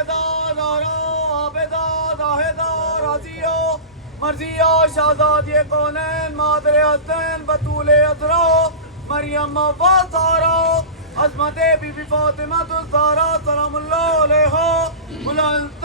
सैयदा ज़हरा आबिदा ज़ाहिदा राज़िया मर्ज़िया शहज़ादिए कौनैन मादरे हसनैन बतूले अज़रा मरियम ज़हरा अज़मते बीबी फ़ातिमा ज़हरा सलामुल्लाह अलैहा बुलंद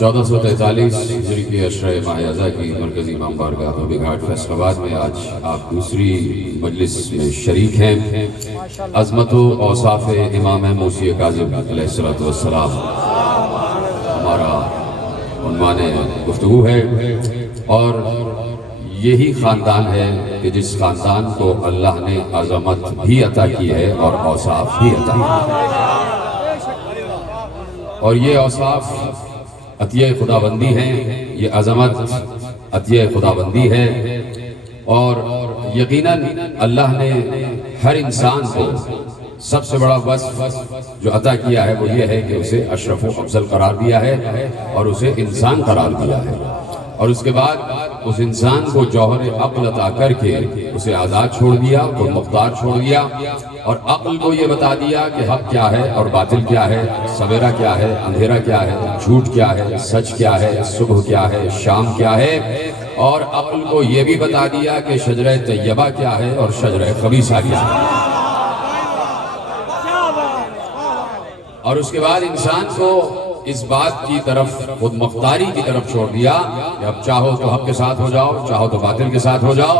1443 हिजरी की अशरे मायाजा की मरकजी इमाम बारगाह धोबी घाट फैसलाबाद में आज आप दूसरी मजलिस में शरीक हैं। अज़मत व औसाफ इमाम मूसी काज़िम अलैहिस्सलातु वस्सलाम हमारा उन्वान गुफ्तगू है और यही ख़ानदान है कि जिस ख़ानदान को अल्लाह ने अज़मत भी अता की है और औसाफ भी अता की है और ये औसाफ अतिया खुदाबंदी हैं, ये अज़मत अतिया खुदाबंदी है और यकीनन अल्लाह ने हर इंसान को सबसे बड़ा वस्फ जो अता किया है वो ये है कि उसे अशरफ व अफजल करार दिया है और उसे इंसान करार दिया है और उसके बाद उस इंसान को जौहर अक्ल अता करके उसे आज़ाद छोड़ दिया, खुद मुख्तार छोड़ दिया और अक्ल को ये बता दिया कि हक क्या है और बातिल क्या है, सवेरा क्या है, अंधेरा क्या है, झूठ क्या है, सच क्या है, सुबह क्या है, शाम क्या है और अक्ल को ये भी बता दिया कि शजरे तैयबा क्या है और शजरे खबीसा क्या है और उसके बाद इंसान को इस बात की तरफ खुद मुख्तारी की तरफ छोड़ दिया कि अब चाहो तो हक के साथ हो जाओ, चाहो तो बातिल के साथ हो जाओ,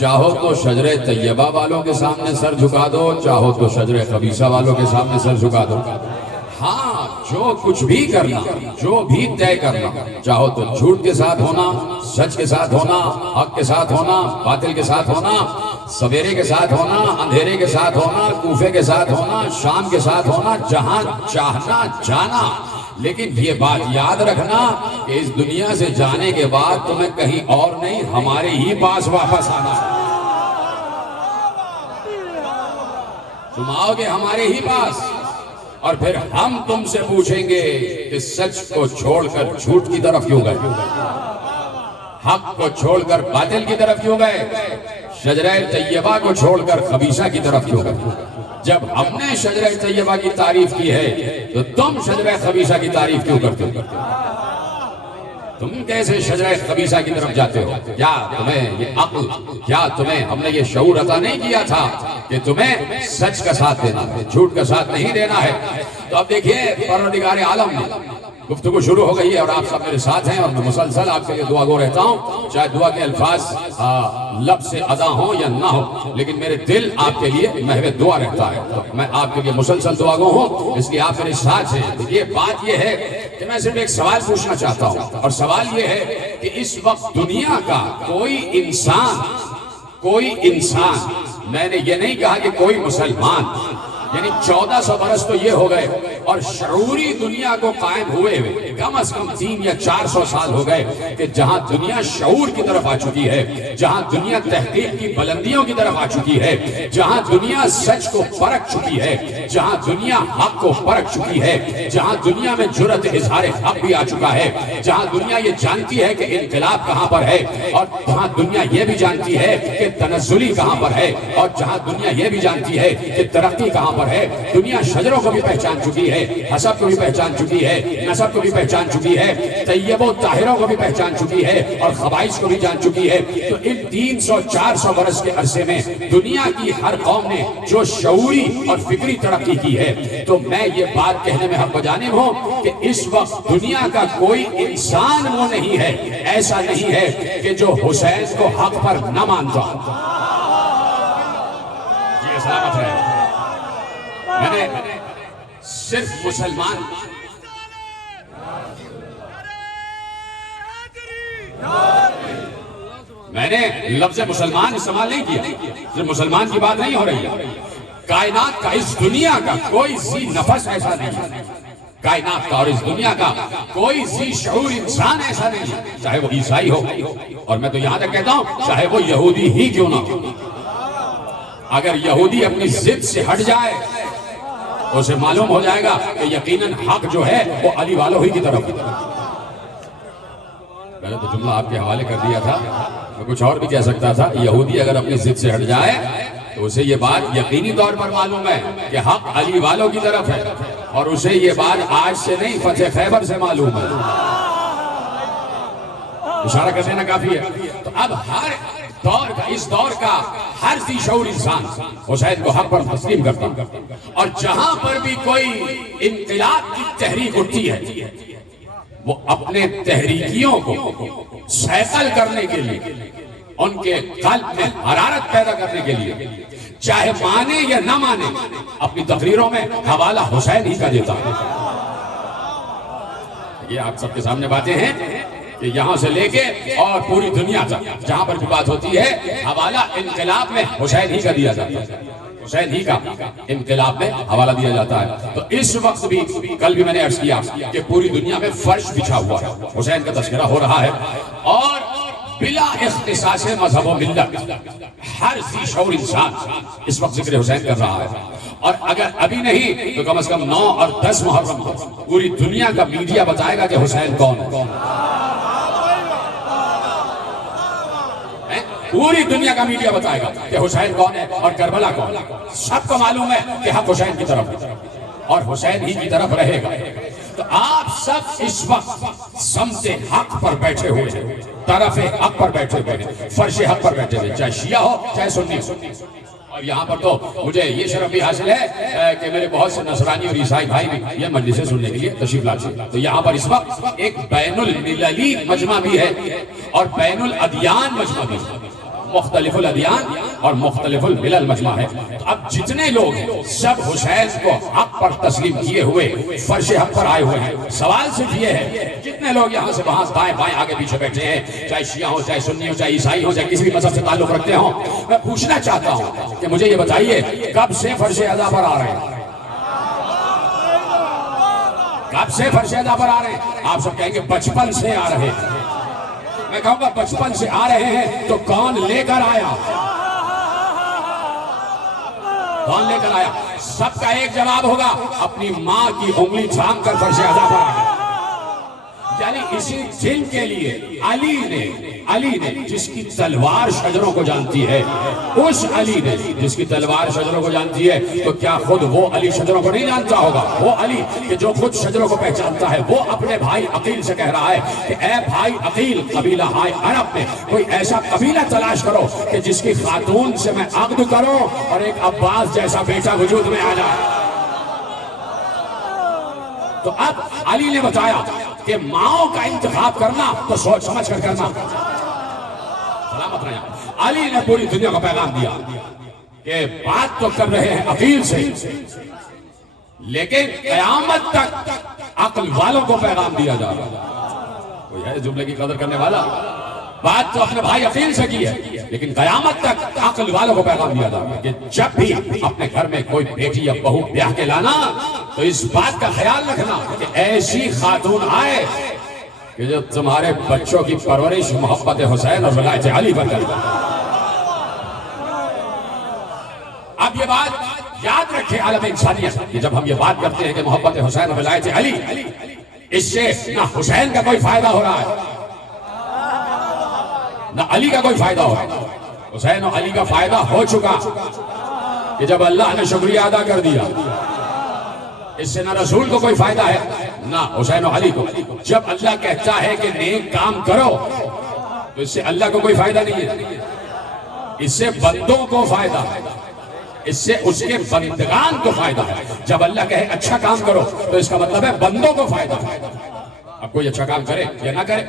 चाहो तो शजरे तैयबा वालों के सामने सर झुका दो, चाहो तो शजरे खबीसा वालों के सामने सर झुका दो। हाँ, जो कुछ भी करना, जो भी तय करना, चाहो तो झूठ के साथ होना, सच के साथ होना, हक के साथ होना, बातिल के साथ होना, सवेरे के साथ होना, अंधेरे के साथ होना, कूफे के साथ होना, शाम के साथ होना, जहां चाहना जाना। लेकिन ये बात याद रखना कि इस दुनिया से जाने के बाद तुम्हें कहीं और नहीं, हमारे ही पास वापस आना। तुम आओगे हमारे ही पास और फिर हम तुमसे पूछेंगे कि सच को छोड़कर झूठ की तरफ क्यों गए, हक को छोड़कर बातिल की तरफ क्यों गए, शजरे तैयबा को छोड़कर खबीसा की तरफ क्यों गए। जब हमने शजरे तैयबा की तारीफ की है तो तुम शजरे खबीसा की तारीफ क्यों करते हो? तुम कैसे शजरे खबीसा की तरफ जाते हो? क्या तुम्हें ये अक्ल, क्या तुम्हें हमने ये शऊर अता नहीं किया था कि तुम्हें सच का साथ देना है, झूठ का साथ नहीं देना है? तो अब देखिए, परवरदिगार आलम ने गुफ्तगू शुरू हो गई है और आप सब मेरे साथ हैं और मैं मुसलसल आपके लिए दुआ गो रहता हूँ, चाहे दुआ के अल्फाज लब से अदा हो या ना हो, लेकिन मेरे दिल आपके लिए महवे दुआ रहता है। तो मैं आपके लिए मुसलसल दुआ गो हूँ, इसलिए आप मेरे साथ हैं। देखिए, बात यह है कि मैं सिर्फ एक सवाल पूछना चाहता हूँ और सवाल ये है कि इस वक्त दुनिया का कोई इंसान, मैंने ये नहीं कहा कि कोई मुसलमान, यानी 1400 बरस तो ये हो गए और शऊरी दुनिया को कायम हुए हुए कम से कम 300 या 400 साल हो गए कि जहां दुनिया शऊर की तरफ आ चुकी है, जहां दुनिया तहकीक की बुलंदियों की तरफ आ चुकी है, जहां दुनिया सच को परख चुकी है, जहां दुनिया हक को परख चुकी है, जहां दुनिया में जुर्रत इजहार हक भी आ चुका है, जहां दुनिया ये जानती है कि इनकलाब कहां पर है और जहां दुनिया ये भी जानती है कि तनज़्ज़ुली कहां पर है और जहां दुनिया ये भी जानती है कि तरक्की कहां पर है। दुनिया शजरों को भी पहचान चुकी है, हसब को भी पहचान चुकी है, नसब को भी पहचान चुकी है, तैयबो ताहिरों को भी पहचान चुकी है और खबाइश को भी जान चुकी है। तो इन 300-400 बरस के अरसे में दुनिया की हर कौम ने जो शऊरी और फिक्री तरक्की की है, तो मैं ये बात कहने में हक बजानिब हूं कि इस वक्त दुनिया का कोई इंसान वो नहीं है, ऐसा नहीं है कि जो हुसैन को हक पर न मानता। ये सलामत है। मैंने सिर्फ मुसलमान, मैंने लफ्ज मुसलमान इस्तेमाल नहीं किया, सिर्फ मुसलमान की बात नहीं हो रही है। कायनात का, इस दुनिया का कोई जी नफस ऐसा नहीं है, कायनात का और इस दुनिया का कोई जी शऊर इंसान ऐसा नहीं है, चाहे वो ईसाई हो और मैं तो यहां तक कहता हूं चाहे वो यहूदी ही क्यों ना हो। अगर यहूदी अपनी जिद से हट जाए तो उसे मालूम हो जाएगा कि यकीनन हक जो है वो अली वालों ही की तरफ। मैंने तो जुमला आपके हवाले कर दिया था, मैं कुछ और भी कह सकता था। यहूदी अगर अपनी जिद से हट जाए तो उसे ये बात यकीनी तौर पर मालूम है कि हक अली वालों की तरफ है और उसे ये बात आज से नहीं फतेह खैबर से मालूम है। इशारा कर देना काफी है। तो अब हर दौर का, इस दौर का हर जी शऊर इंसान हुसैन को हक पर तस्लीम करता और जहां पर भी कोई इनकलाब की तहरीक उठती है वो अपने तहरीकियों को सैकल करने के लिए, उनके कल्ब में हरारत पैदा करने के लिए, चाहे माने या ना माने, अपनी तकरीरों में हवाला हुसैन ही का देता है। ये आप सबके सामने बातें हैं कि यहां से लेके और पूरी दुनिया तक जहां पर भी बात होती है हवाला इनकलाब में हुसैन ही का दिया जाता है, हुसैन ही का इनकलाब में हवाला दिया जाता है। तो इस वक्त भी, कल भी मैंने अर्ज किया कि पूरी दुनिया में फर्श बिछा हुआ है, हुसैन का तस्करा हो रहा है और बिला इख्तिसास मजहब व मिल्लत हर जी शऊर इंसान इस वक्त जिक्र हुसैन कर रहा है। और अगर अभी नहीं तो कम से कम 9 और 10 मुहर्रम को पूरी दुनिया का मीडिया बताएगा कि हुसैन कौन है। पूरी दुनिया का मीडिया बताएगा कि हुसैन कौन है और करबला कौन है। सबको मालूम है कि हक हुसैन की तरफ है और हुसैन ही की तरफ रहेगा। तो आप सब इस वक्त समते हक पर बैठे हुए हैं, तरफ हक पर बैठे हुए हैं, फर्श हक पर बैठे हुए, चाहे शिया हो चाहे सुन्नी हो। और यहाँ पर तो मुझे ये शर्फ भी हासिल है कि मेरे बहुत से नसरानी और ईसाई भाई भी ये मजलिसें सुनने के लिए तशरीफ लाते हैं। तो यहाँ पर इस वक्त एक बैनुल मिलली मजमा भी है और बैनुल अदियान मजमा भी है। मुख्तलिफुल अदियान और मुख्तलिफुल मिलल मजमा है। तो अब जितने लोग हैं सब हुसैन को हक पर तस्लीम किए हुए फर्श हक पर आए हुए हैं। सवाल सिर्फ ये है, जितने लोग यहाँ से वहां दाएं बाएं आगे पीछे बैठे हैं, चाहे शिया हो, चाहे सुन्नी हो, चाहे ईसाई हो, चाहे किसी भी मजहब से ताल्लुक रखते हो, मैं पूछना चाहता हूँ कि मुझे ये बताइए कब से फर्श अदा पर आ रहे हैं? कब से फर्श अदा पर आ रहे हैं? आप सब कहेंगे बचपन से आ रहे हैं। मैं कहूंगा बचपन से आ रहे हैं तो कौन लेकर आया? कौन लेकर आया? सबका एक जवाब होगा, अपनी मां की उंगली थाम कर फर्श अदा पर आ गए। यानी इसी दिन के लिए अली ने जिसकी तलवार शजरों को जानती है, उस अली ने जिसकी तलवार शजरों को जानती है, तो क्या खुद वो अली शजरों को नहीं जानता होगा? वो अली कि जो खुद शजरों को पहचानता है, वो अपने भाई अकील से कह रहा है कि ए भाई अकील, कबीला हाय अरब में कोई ऐसा कबीला तलाश करो कि जिसकी खातून से मैं अक्द करूं और एक अब्बास जैसा बेटा वजूद में आ जाए। तो अब अली ने बताया कि माओ का इंतखाब करना तो सोच समझ कर करना। सलामत रहे। अली ने पूरी दुनिया को पैगाम दिया कि बात तो कर रहे हैं अकील से, लेकिन कयामत तक अक्ल वालों को पैगाम दिया जा रहा है। कोई है जुमले की कदर करने वाला? बात तो अपने भाई अकील से की है, लेकिन कयामत तक अक्ल वालों को पैगाम दिया जा रहा है कि जब भी अपने घर में कोई बेटी या बहू ब्याह के लाना, तो इस बात का ख्याल रखना कि ऐसी खातून आए कि जो तुम्हारे बच्चों की परवरिश मोहब्बत हुसैन और वलायत अली पर करे। अब ये बात याद रखें आलम इंसानियत कि जब हम ये बात करते हैं कि मोहब्बत हुसैन और वलायत अली, इससे ना हुसैन का कोई फायदा हो रहा है ना अली का कोई फायदा हो रहा है। हुसैन और अली का फायदा हो चुका कि जब अल्लाह ने शुक्रिया अदा कर दिया, इससे ना रसूल को कोई फायदा है ना हुसैन और अली को। जब अल्लाह कहता है कि नेक काम करो, तो इससे अल्लाह को कोई फायदा नहीं है, इससे बंदों को फायदा है, इससे उसके बंदगान को फायदा है। जब अल्लाह कहे अच्छा काम करो, तो इसका मतलब है बंदों को फायदा है। अब कोई अच्छा काम करे या ना करे,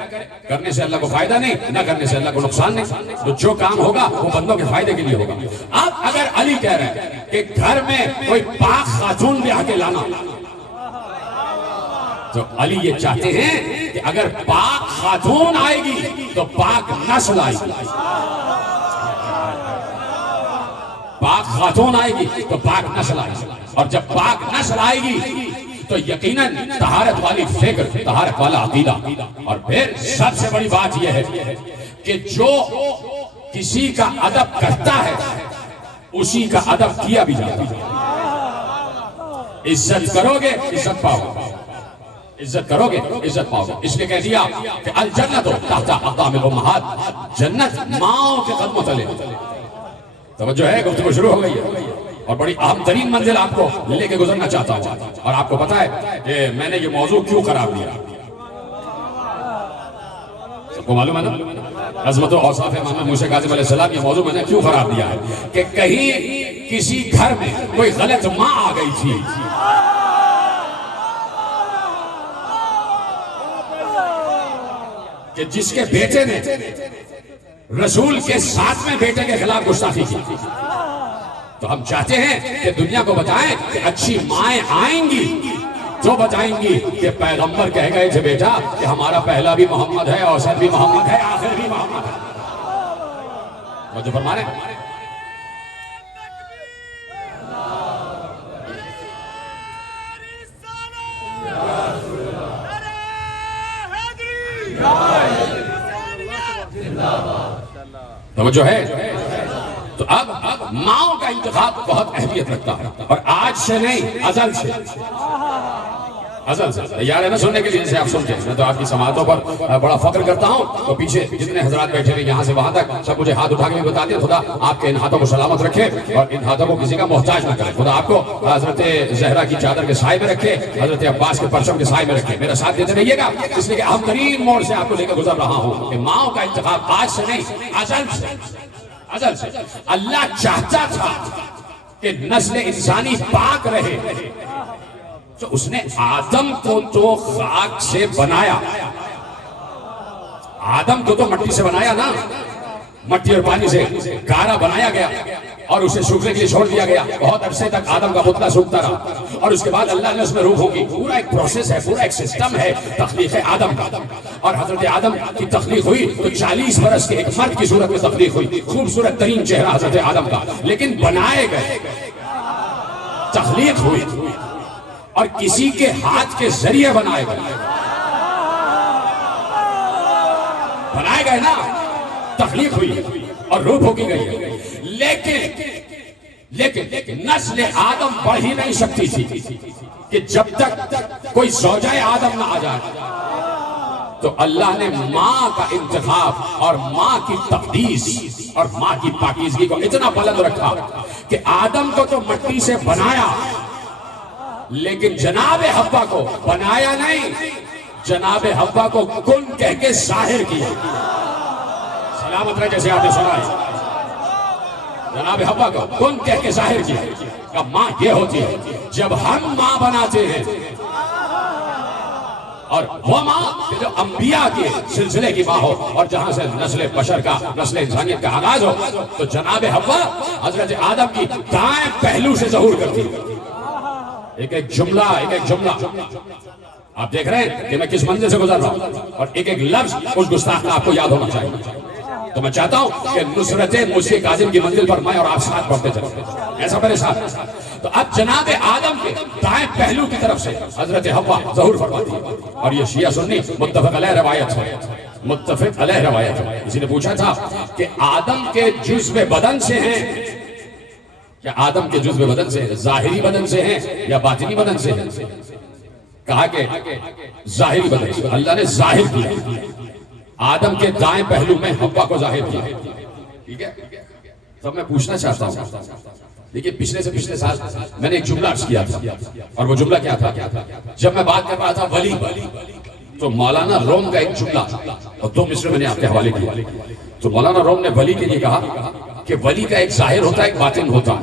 करने से अल्लाह को फायदा नहीं, ना करने से अल्लाह को नुकसान नहीं। तो जो काम होगा वो बंदों के फायदे के लिए होगा। अब अगर अली कह रहे हैं कि घर में कोई पाक खातून ब्याह के लाना, तो अली ये चाहते हैं कि अगर पाक खातून आएगी तो पाक नस्ल आएगी। पाक खातून आएगी तो पाक नस्ल आएगी, और जब पाक नस्ल आएगी तो यकीनन तहारत वाली फिक्र, तहारत वाला अकीदा। और फिर सबसे बड़ी बात यह है कि जो किसी का अदब करता है उसी का अदब किया भी जाता है। इज्जत करोगे इज्जत पाओगे, इज्जत करोगे इज्जत पाओगे। इसलिए कह दिया कि अल जन्नत तहता अक़दामिल उम्महात, जन्नत माओ के कदमों तले। तवज्जो है, गुफ्तगू शुरू हो गई है और बड़ी अहम तरीन मंजिल आपको लेके गुजरना चाहता हूं। और आपको पता है कि मैंने ये मौजू क्यों करार दिया? सबको मालूम है ना? अज़मत व औसाफ़ इमाम मूसा काज़िम अलैहिस्सलाम ये मौजू मैंने क्यों करार दिया है कि कहीं किसी घर में कोई गलत माँ आ गई थी, कि जिसके बेटे ने रसूल के साथ में बेटे के खिलाफ गुस्ताखी की। तो हम चाहते हैं कि दुनिया को बताएं कि अच्छी माएं आएंगी जो बताएंगी कि पैगंबर कह गए थे बेटा कि हमारा पहला भी मोहम्मद है, औसत भी मोहम्मद है, आखिर भी मोहम्मद है। मुझे फरमा रहे तो जो है, तो अब माओ का इंतखाब बहुत अहमियत रखता है, और आज से नहीं अजल से। अजल से तैयार है ना सुनने के लिए? जैसे आप सुनते हैं, मैं तो आपकी समातों पर बड़ा फख्र करता हूँ। तो पीछे जितने हजरात बैठे हैं यहाँ से वहां तक सब मुझे हाथ उठा के बताते हैं, खुदा आपके इन हाथों को सलामत रखे और इन हाथों को किसी का मोहताज ना करे। खुदा आपको हजरत जहरा की चादर के साए में रखे, हजरत अब्बास के परचम के साए में रखे। मेरा साथ देते रहिएगा, इसलिए अहम तरीन मोड़ से आपको लेकर गुजर रहा हूँ कि माओ का इंतखाब आज से नहीं अजल से। अजल से अल्लाह चाहता था कि नस्ल इंसानी पाक रहे, तो उसने आदम को तो खाक से बनाया, आदम को तो मट्टी से बनाया ना, मट्टी और पानी से गारा बनाया गया और उसे सूखने के लिए छोड़ दिया गया। बहुत अरसे तक आदम का पुतला सूखता रहा और उसके बाद अल्लाह ने उसमें रूह होगी। पूरा एक प्रोसेस है, पूरा एक सिस्टम है तख्लीक आदम का। और हजरत आदम की तख्लीक हुई तो 40 बरस के एक मर्द की सूरत में तख्लीक हुई। खूबसूरत तरीन चेहरा हजरत आदम का, लेकिन बनाए गए, तख्लीक हुई और किसी के हाथ के जरिए बनाए गए ना, तख्लीक हुई और रूप होगी गई। लेकिन नस्ल आदम बढ़ ही नहीं सकती थी कि जब तक कोई ज़ौजाए आदम ना आ जाए। तो अल्लाह ने माँ का इंतखाब और माँ की तकदीस और माँ की पाकीज़गी को इतना बुलंद रखा कि आदम को तो मिट्टी से बनाया, लेकिन जनाबे हव्वा को बनाया नहीं, जनाबे हव्वा को कुन कह के जाहिर किया। सलामत रहे, जैसे आपने सुना है, जनाबे हव्वा को कुन कह के जाहिर किया। का माँ ये होती है जब हम माँ बनाते हैं, और वो माँ जो अंबिया के सिलसिले की माँ हो और जहां से नस्ल बशर का, नस्ल इंसानियत का आगाज हो, तो जनाबे हव्वा हजरत आदम की दाएं पहलू से ज़हूर करती है। एक एक जुमला आप देख रहे हैं कि मैं किस मंजिल से गुजर रहा हूं, और एक एक लफ्ज उस गुस्ताख का आपको याद होना चाहिए। तो मैं चाहता हूं कि नुसरत मुझसे काजिम की मंजिल पर मैं और आप साथ बढ़ते चलते, ऐसा मेरे साथ। तो अब जनाबे आदम के दाएं पहलू की तरफ से हजरत हव्वा ज़हूर फरमाती है। और ये शिया सुन्नी मुत्तफक अलैह रवायत है, मुत्तफक अलैह रवायत है। किसी ने पूछा था कि आदम के जुज़्व बदन से हैं, क्या आदम के जुज़्व बदन से ज़ाहिरी बदन से हैं या बातिनी बदन से हैं? कहा कि ज़ाहिरी बदन से। अल्लाह ने जाहिर किया, आदम के दाएं पहलू में हव्वा को जाहिर किया। ठीक है, तो मैं पूछना चाहता हूं, देखिए पिछले से पिछले साल मैंने एक जुमला अर्ज किया था, और वो जुमला क्या था? जब मैं बात कर रहा था वली, तो मौलाना रोम का एक जुमला और 2 मिसरे मैंने आपके हवाले किया। तो मौलाना रोम ने वली के लिए कहा कि वली का एक जाहिर होता है, एक बातिन होता है।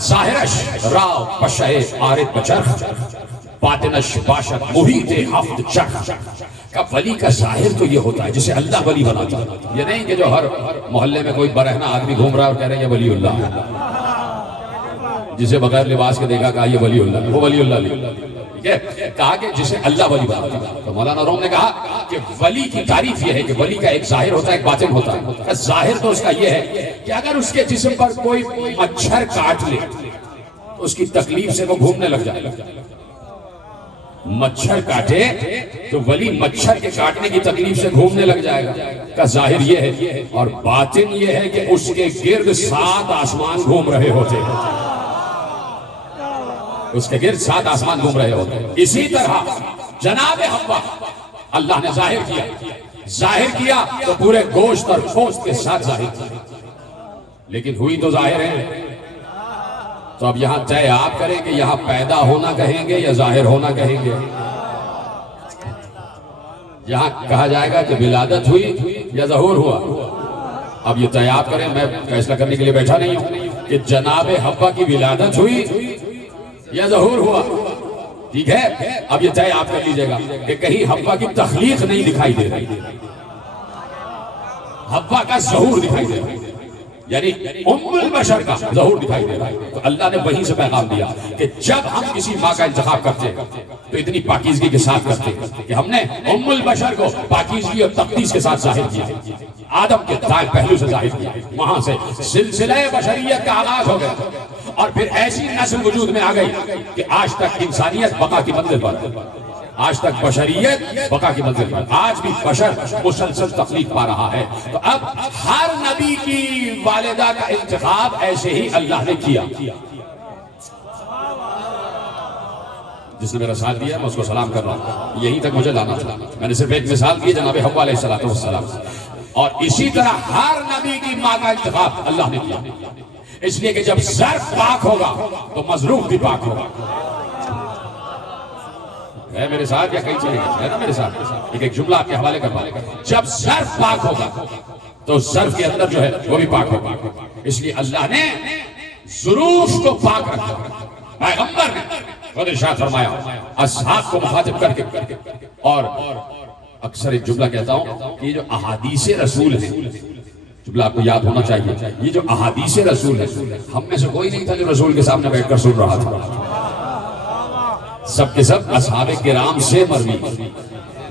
जाहिरश राव पशे आरिद बचर, बातिनश बाशत मुहीत हफ्त चर। का वली का जाहिर तो ये होता है जिसे अल्लाह वली बनाता है। ये नहीं कि जो हर मोहल्ले में कोई बरहना आदमी घूम रहा है और कह रहे हैं ये वलीउल्लाह है, जिसे बगैर लिबास के देखा कहा ये वलीउल्लाह, वो वलीउल्लाह नहीं। ठीक है, कहा कि जिसे अल्लाह वली बनाता है। तो मौलाना रोम ने कहा कि वली की तारीफ यह है कि वली का एक जाहिर होता है, एक बातिन होता है। जाहिर तो उसका यह है कि अगर उसके जिस्म पर कोई मच्छर काट ले तो उसकी तकलीफ से वो घूमने लग जाए। मच्छर काटे तो वली मच्छर के काटने की तकलीफ से घूमने लग जाएगा, का जाहिर ये है। और बातिन ये है कि उसके गिर्द 7 आसमान घूम रहे होते हैं, उसके गिर्द 7 आसमान घूम रहे होते हैं। इसी तरह जनाबे हव्वा अल्लाह ने जाहिर किया तो पूरे गोश्त और गोश्त के साथ जाहिर किया, लेकिन हुई तो जाहिर है। तो अब यहां तय आप करें कि यहां पैदा होना कहेंगे या जाहिर होना कहेंगे। यहां कहा जाएगा कि विलादत हुई या ज़हूर हुआ। अब ये तय आप करें, मैं फैसला करने के लिए बैठा नहीं हूं कि जनाबे हव्वा की विलादत हुई या ज़हूर हुआ। ठीक है, अब ये तय आप कर लीजिएगा कि कहीं हव्वा की तख्लीक नहीं दिखाई दे रही, हव्वा का ज़हूर दिखाई दे रहा है, यानी उम्मुल बशर का ज़हूर दिखाई दे रहा है। तो अल्लाह ने वहीं से पैगाम दिया कि जब हम किसी माँ का इंतखाब करते हैं तो इतनी पाकीज़गी के साथ करते हैं कि हमने उम्मुल बशर को पाकीज़गी और तक़दीस के साथ जाहिर किया, आदम के दाएं पहलू से जाहिर किया। वहां से सिलसिले बशरियत का आगाज हो गया और फिर ऐसी नस्ल वजूद में आ गई कि आज तक इंसानियत बका की मंजिल पर, आज तक बशरियत बका की मंजिल पर, आज भी बशर मुसलसल तकलीफ पा रहा है। तो अब हर नबी की वालिदा का इंतखाब ऐसे ही अल्लाह ने किया। जिसने मेरा साथ दिया मैं उसको सलाम कर रहा हूं, यहीं तक मुझे लाना था। मैंने सिर्फ एक मिसाल दी जनाब हव्वा अलैहिस्सलातु वस्सलाम, और इसी तरह हर नबी की माँ का इंतखाब अल्लाह ने किया। इसलिए कि जब ज़र्फ पाक होगा तो मज़रूफ भी पाक होगा। है मेरे साथ या कहीं चले गए? है ना मेरे साथ? एक जुमला आपके हवाले कर पाएगा। जब ज़र्फ पाक होगा तो ज़र्फ के अंदर जो है वो भी पाक होगा। इसलिए अल्लाह ने ज़ुरूफ को पाक रखा। पैगंबर ने खुद इरशाद फरमाया असहाब को मुखातिब करके, और अक्सर एक जुमला कहता हूं कि जो अहादीस रसूल है, जुमला आपको याद होना चाहिए, ये जो अहादीस रसूल है, हम में से कोई नहीं था जो रसूल के सामने बैठकर सुन रहा था। सब के सब असहाबे किराम से मरवी।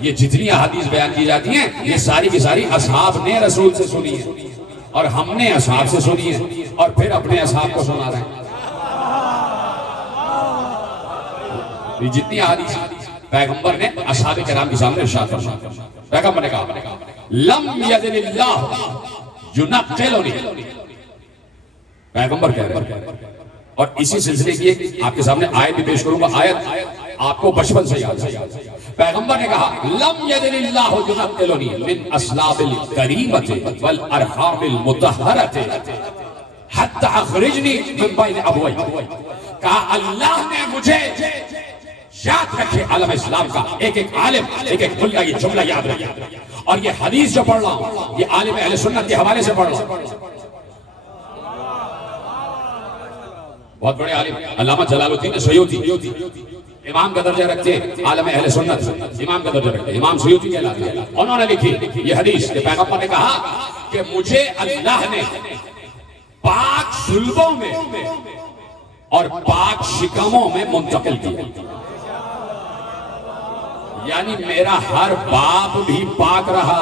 ये जितनी अहादीस बयान की जाती हैं, ये सारी की सारी असहाब ने रसूल से सुनी है और हमने असहाब से सुनी है और फिर अपने असहाब को सुना रहे हैं। ये जितनी अहादीस पैगंबर ने असहाबे किराम के सामने इरशाद फरमाया, पैगंबर ने कहा लम यज़लिल्लाह युनक्किलुनी, पैगंबर कह रहे हैं। और इसी सिलसिले की एक आपके सामने आयत भी पेश करूंगा। आयत आपको बचपन से याद है। पैगंबर ने कहा लम यज़लिल्लाहु युनक्किलुनी मिन अस्लाबिल करीमति वल अरहामिल मुतहहरति हत्ता अखरिजनी मिन बैन अबवै। कहा अल्लाह ने मुझे, याद रखे आलम इस्लाम का एक एक आलिम, एक एक मुल्ला ये जुमला याद रखे। और ये हदीस जो पढ़ रहा हूं, ये आलिम अहले सुन्नत के हवाले से पढ़ रहा हूं। बहुत बड़े आलिम अल्लामा जलालुद्दीन सयूती इमाम का दर्जा रखते हैं, आलम अहले सुन्नत इमाम का दर्जा रखते हैं, इमाम सयूती कहलाते हैं। उन्होंने लिखी ये हदीस के पैगंबर ने कहा कि मुझे अल्लाह ने पाक सुल्बों में और पाक शिकमों में मुंतकिल किया। यानी मेरा हर बाप भी पाक रहा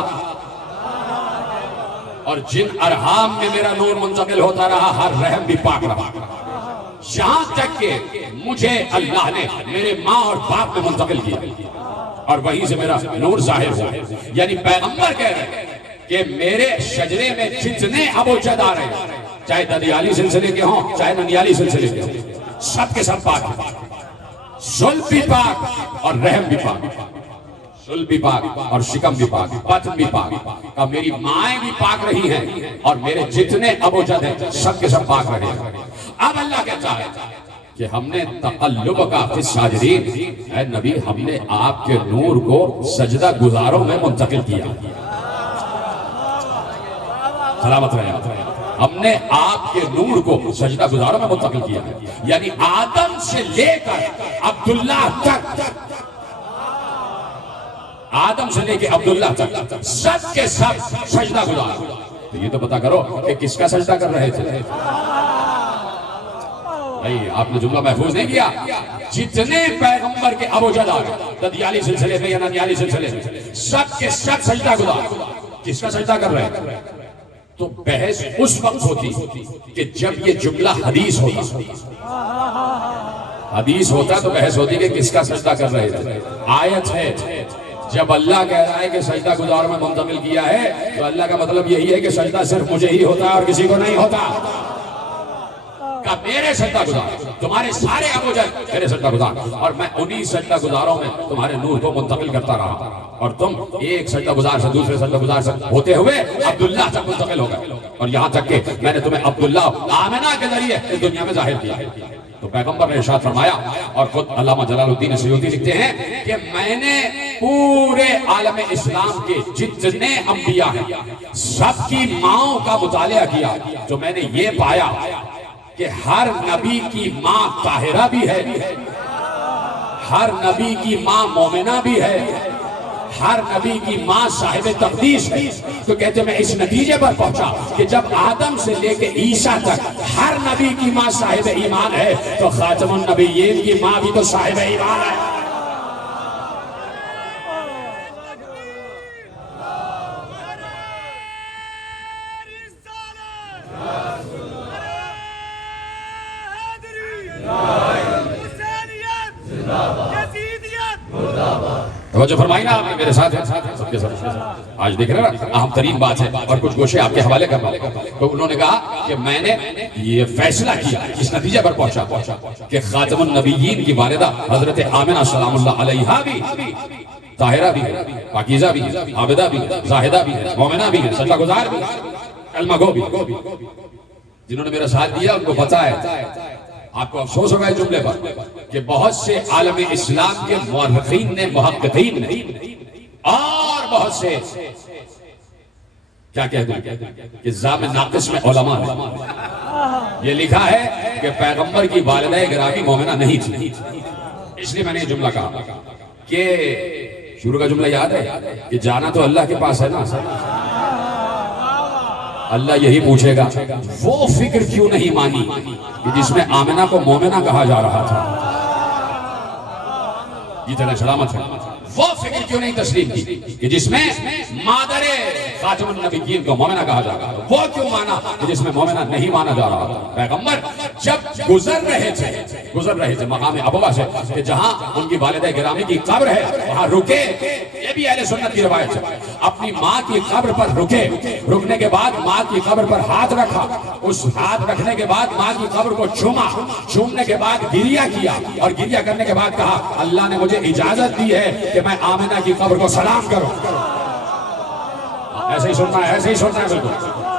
और जिन अरहाम में मेरा नूर मुंतकिल होता रहा, हर रहम भी पाक रहा। यहां तक के मुझे अल्लाह ने मेरे माँ और बाप में मुंतकिल किया और वहीं से मेरा नूर जाहिर हुआ। यानी पैगंबर कह रहे हैं कि मेरे शजरे में जितने अबूजद आ रहे हैं, चाहे ददियाली सिलसिले के हों चाहे ननियाली सिलसिले के हों, सब के सब पाक हैं। सुल्ब भी पाक और रहम भी पाक, सुल्ब भी पाक और शिकम भी पाक, बतन भी पाक। अब मेरी माएँ भी पाक रही हैं और मेरे जितने अबूजद हैं सब के सब पाक रहे हैं। अब अल्लाह कहता है कि हमने तक़ल्लुब का फिस साजिदीन, ऐ नबी हमने आपके नूर को सजदा गुजारों में मुंतकिल किया। सलामत रहे। हमने आपके नूर को सजदा गुजारों में मुंतकिल किया है। यानी आदम से लेकर अब्दुल्ला तक, आदम से लेकर अब्दुल्ला तक सब के सब सजदा गुजार। तो ये तो पता करो कि किसका सजदा कर रहे थे। नहीं, आपने जुमला महफूज नहीं किया। जितने पैगंबर के अबूजद आ गए ददियाली सिलसिले में या ननियाली सिलसिले में, सब के सब सजदा गुजार। किसका सजदा कर रहे हैं? तो बहस उस वक्त होती कि जब ये जुमला हदीस होता, हदीस होता तो बहस होती कि किसका सजदा कर रहे थे। आयत है, जब अल्लाह कह रहा है कि सजदा गुजार में मुंतकिल किया है, तो अल्लाह का मतलब यही है कि सजदा सिर्फ मुझे ही होता है और किसी को नहीं होता। का मेरे सजदा गुजार, तुम्हारे सारे अबूजद मेरे सजदा गुजार, और मैं उन्हीं सजदा गुजारों में तुम्हारे नूर को मुंतकिल करता रहा और तुम एक सजदा गुजार से दूसरे सजदा गुजार से होते हुए अब्दुल्लाह तक मुंतकिल हो गए और यहाँ तक कि मैंने तुम्हें अब्दुल्ला आमिना के जरिए इस दुनिया में जाहिर किया। तो पैगंबर ने इरशाद फरमाया और खुद अल्लामा जलालुद्दीन सयूती लिखते हैं कि मैंने पूरे आलम इस्लाम के जितने अंबिया हैं सबकी माओं का मुतालिया किया, तो मैंने ये पाया कि हर नबी की माँ ताहिरा भी है, हर नबी की माँ मोमिना भी है, हर नबी की माँ साहिब तक़दीस है। तो कहते मैं इस नतीजे पर पहुंचा कि जब आदम से लेके ईसा तक हर नबी की माँ साहिब ईमान है, तो खातमुन नबिय्यीन की माँ भी तो साहिब ईमान है। जो फरमाई ना आपने मेरे साथ है सबके सब। आज देख रहे हैं ना, अहम तरीन बात है और कुछ गोशे आपके हवाले करना। तो उन्होंने कहा कि मैंने ये फैसला किया, इस नतीजे पर पहुंचा कि खातमुन नबिय्यीन की वालिदा हजरत आमिना सलामुल्लाह अलैहा भी ताहिरा भी है, पाकीज़ा भी है, आबिदा भी है, जाहिदा भी है, मोमिना भी है, सजदा गुजार भी, कलमा गो भी। जिन्होंने मेरा साथ दिया उनको पता है। आपको अफसोस होगा इस जुमले पर कि बहुत से आलम इस्लाम के मुअर्रिखीन ने, मुहक्किकीन ने और बहुत से क्या कहते हैं कि ज़ाम नाक़िस में उलमा ने ये लिखा है कि पैगंबर की वालिदा गिरामी मोमिना नहीं थी। इसलिए मैंने ये जुमला कहा कि शुरू का जुमला याद है कि जाना तो अल्लाह के पास है ना। अल्लाह यही पूछेगा वो फिक्र क्यों नहीं मानी कि जिसमें आमिना को मोमिना कहा जा रहा था। जी चले सलामत है। वो फिक्र क्यों नहीं तस्लीम की कि जिसमें मादरे खातमुन नबिय्यीन को मोमिना कहा जा रहा था। वो क्यों माना कि जिसमें मोमिना नहीं माना जा रहा था। पैगंबर जब गुजर रहे थे मकाम अबवा से कि जहां उनकी वालिदा गिरामी की कब्र है वहां रुके। ये भी अहले सुन्नत की रिवायत है। अपनी माँ की कब्र पर रुकने के बाद माँ की कब्र पर हाथ रखा। उस हाथ रखने के बाद माँ की कब्र को चूमने के बाद गिरिया किया और गिरिया करने के बाद कहा अल्लाह ने मुझे इजाजत दी है कि मैं आमिना की कब्र को सलाम करूं। ऐसे ही सुनना है बिल्कुल।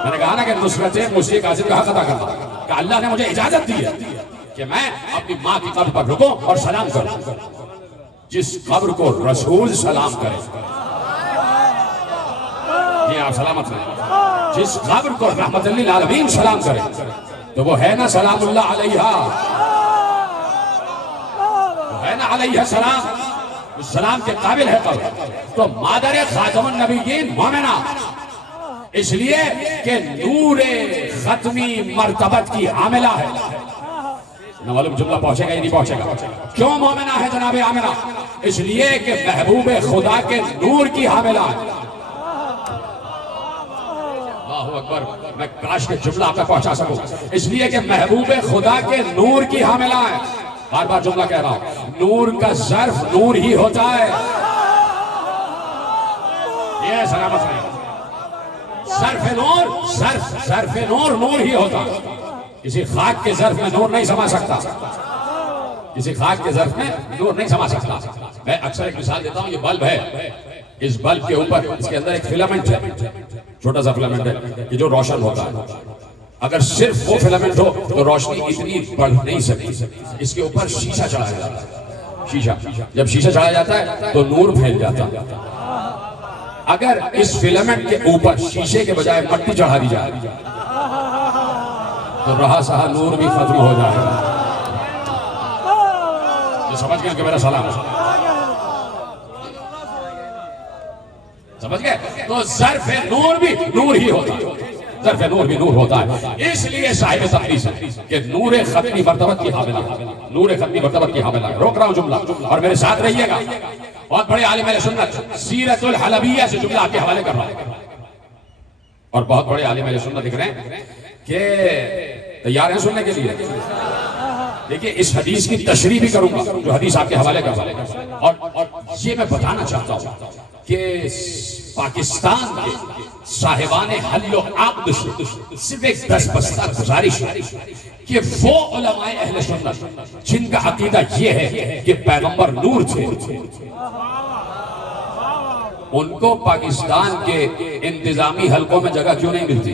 मैंने कहा ना कि नुसरत मुझसे कासिम का हक अदा करना कि अल्लाह ने मुझे इजाजत दी है कि मैं अपनी माँ की कब्र पर रुकूं और सलाम करूं। जिस कब्र को रसूल सलाम करे, ये आप सलामत रहे। जिस कब्र को रहमतुल लिल आलमीन सलाम करे तो वो है ना सलामुल्लाह अलैहा, वो है ना अलैहा सलाम, उस सलाम के काबिल है कब्र। तो मादर खातमुन नबिय्यीन मोमिना इसलिए कि नूरे खत्मी मर्तबत की हामिला है। न मालूम जुमला पहुंचेगा या नहीं पहुंचेगा। क्यों मोमिना है जनाब आमिना? इसलिए कि महबूब खुदा के नूर की हामिला है। अल्लाहु अकबर। मैं काश के जुमला आप तक पहुंचा सकूं। इसलिए कि महबूब खुदा के नूर की हामिला है। बार बार जुमला कह रहा हूं, नूर का ज़र्फ नूर ही होता है। ये सलामत है। ज़र्फ नूर ही होता है। किसी खाक के ज़र्फ में नूर नहीं समा सकता। किसी खाक के ज़र्फ में नूर नहीं समा सकता। मैं अक्सर एक मिसाल देता हूं। ये बल्ब है, इस बल्ब के ऊपर इसके अंदर एक फिलामेंट है, छोटा सा फिलामेंट है कि जो रोशन होता है। अगर सिर्फ वो फिलामेंट हो तो रोशनी इतनी बढ़ नहीं सकती। इसके ऊपर शीशा चढ़ाया जाता है। शीशा जब शीशा चढ़ाया जाता है तो नूर फैल जाता है। अगर इस फिलामेंट के ऊपर शीशे के बजाय मट्टी चढ़ा दी जाए तो रहा सहा नूर भी खत्म हो जाएगा। ये समझ गए कि मेरा सलाम समझ गए? तो ज़र्फ़ नूर भी नूर ही होता है। ज़र्फ़ नूर भी नूर होता है। इसलिए साहिब तक़दीस है कि नूर खत्मी मर्तबत की हामिला, नूर खत्मी मर्तबत की हामिला। रोक रहा हूं जुमला और मेरे साथ रहिएगा। बहुत बड़े आलिम अहले सुन्नत सीरतुल हलबिया से जुमला आपके हवाले कर रहा हूं। और बहुत बड़े आलिम अहले सुन्नत दिख रहे हैं कि तैयार हैं सुनने के लिए। देखिए इस हदीस की तशरीह भी करूंगा जो हदीस आपके हवाले कर रहा हूं। और ये मैं बताना चाहता हूं कि पाकिस्तान के साहिबाने हल्लो आक़द से सिर्फ एक 10 बस्ता गुजारिश है कि वो उलमाए अहले सुन्नत जिनका अकीदा ये है कि पैगंबर नूर थे, उनको पाकिस्तान के इंतजामी हलकों में जगह क्यों नहीं मिलती?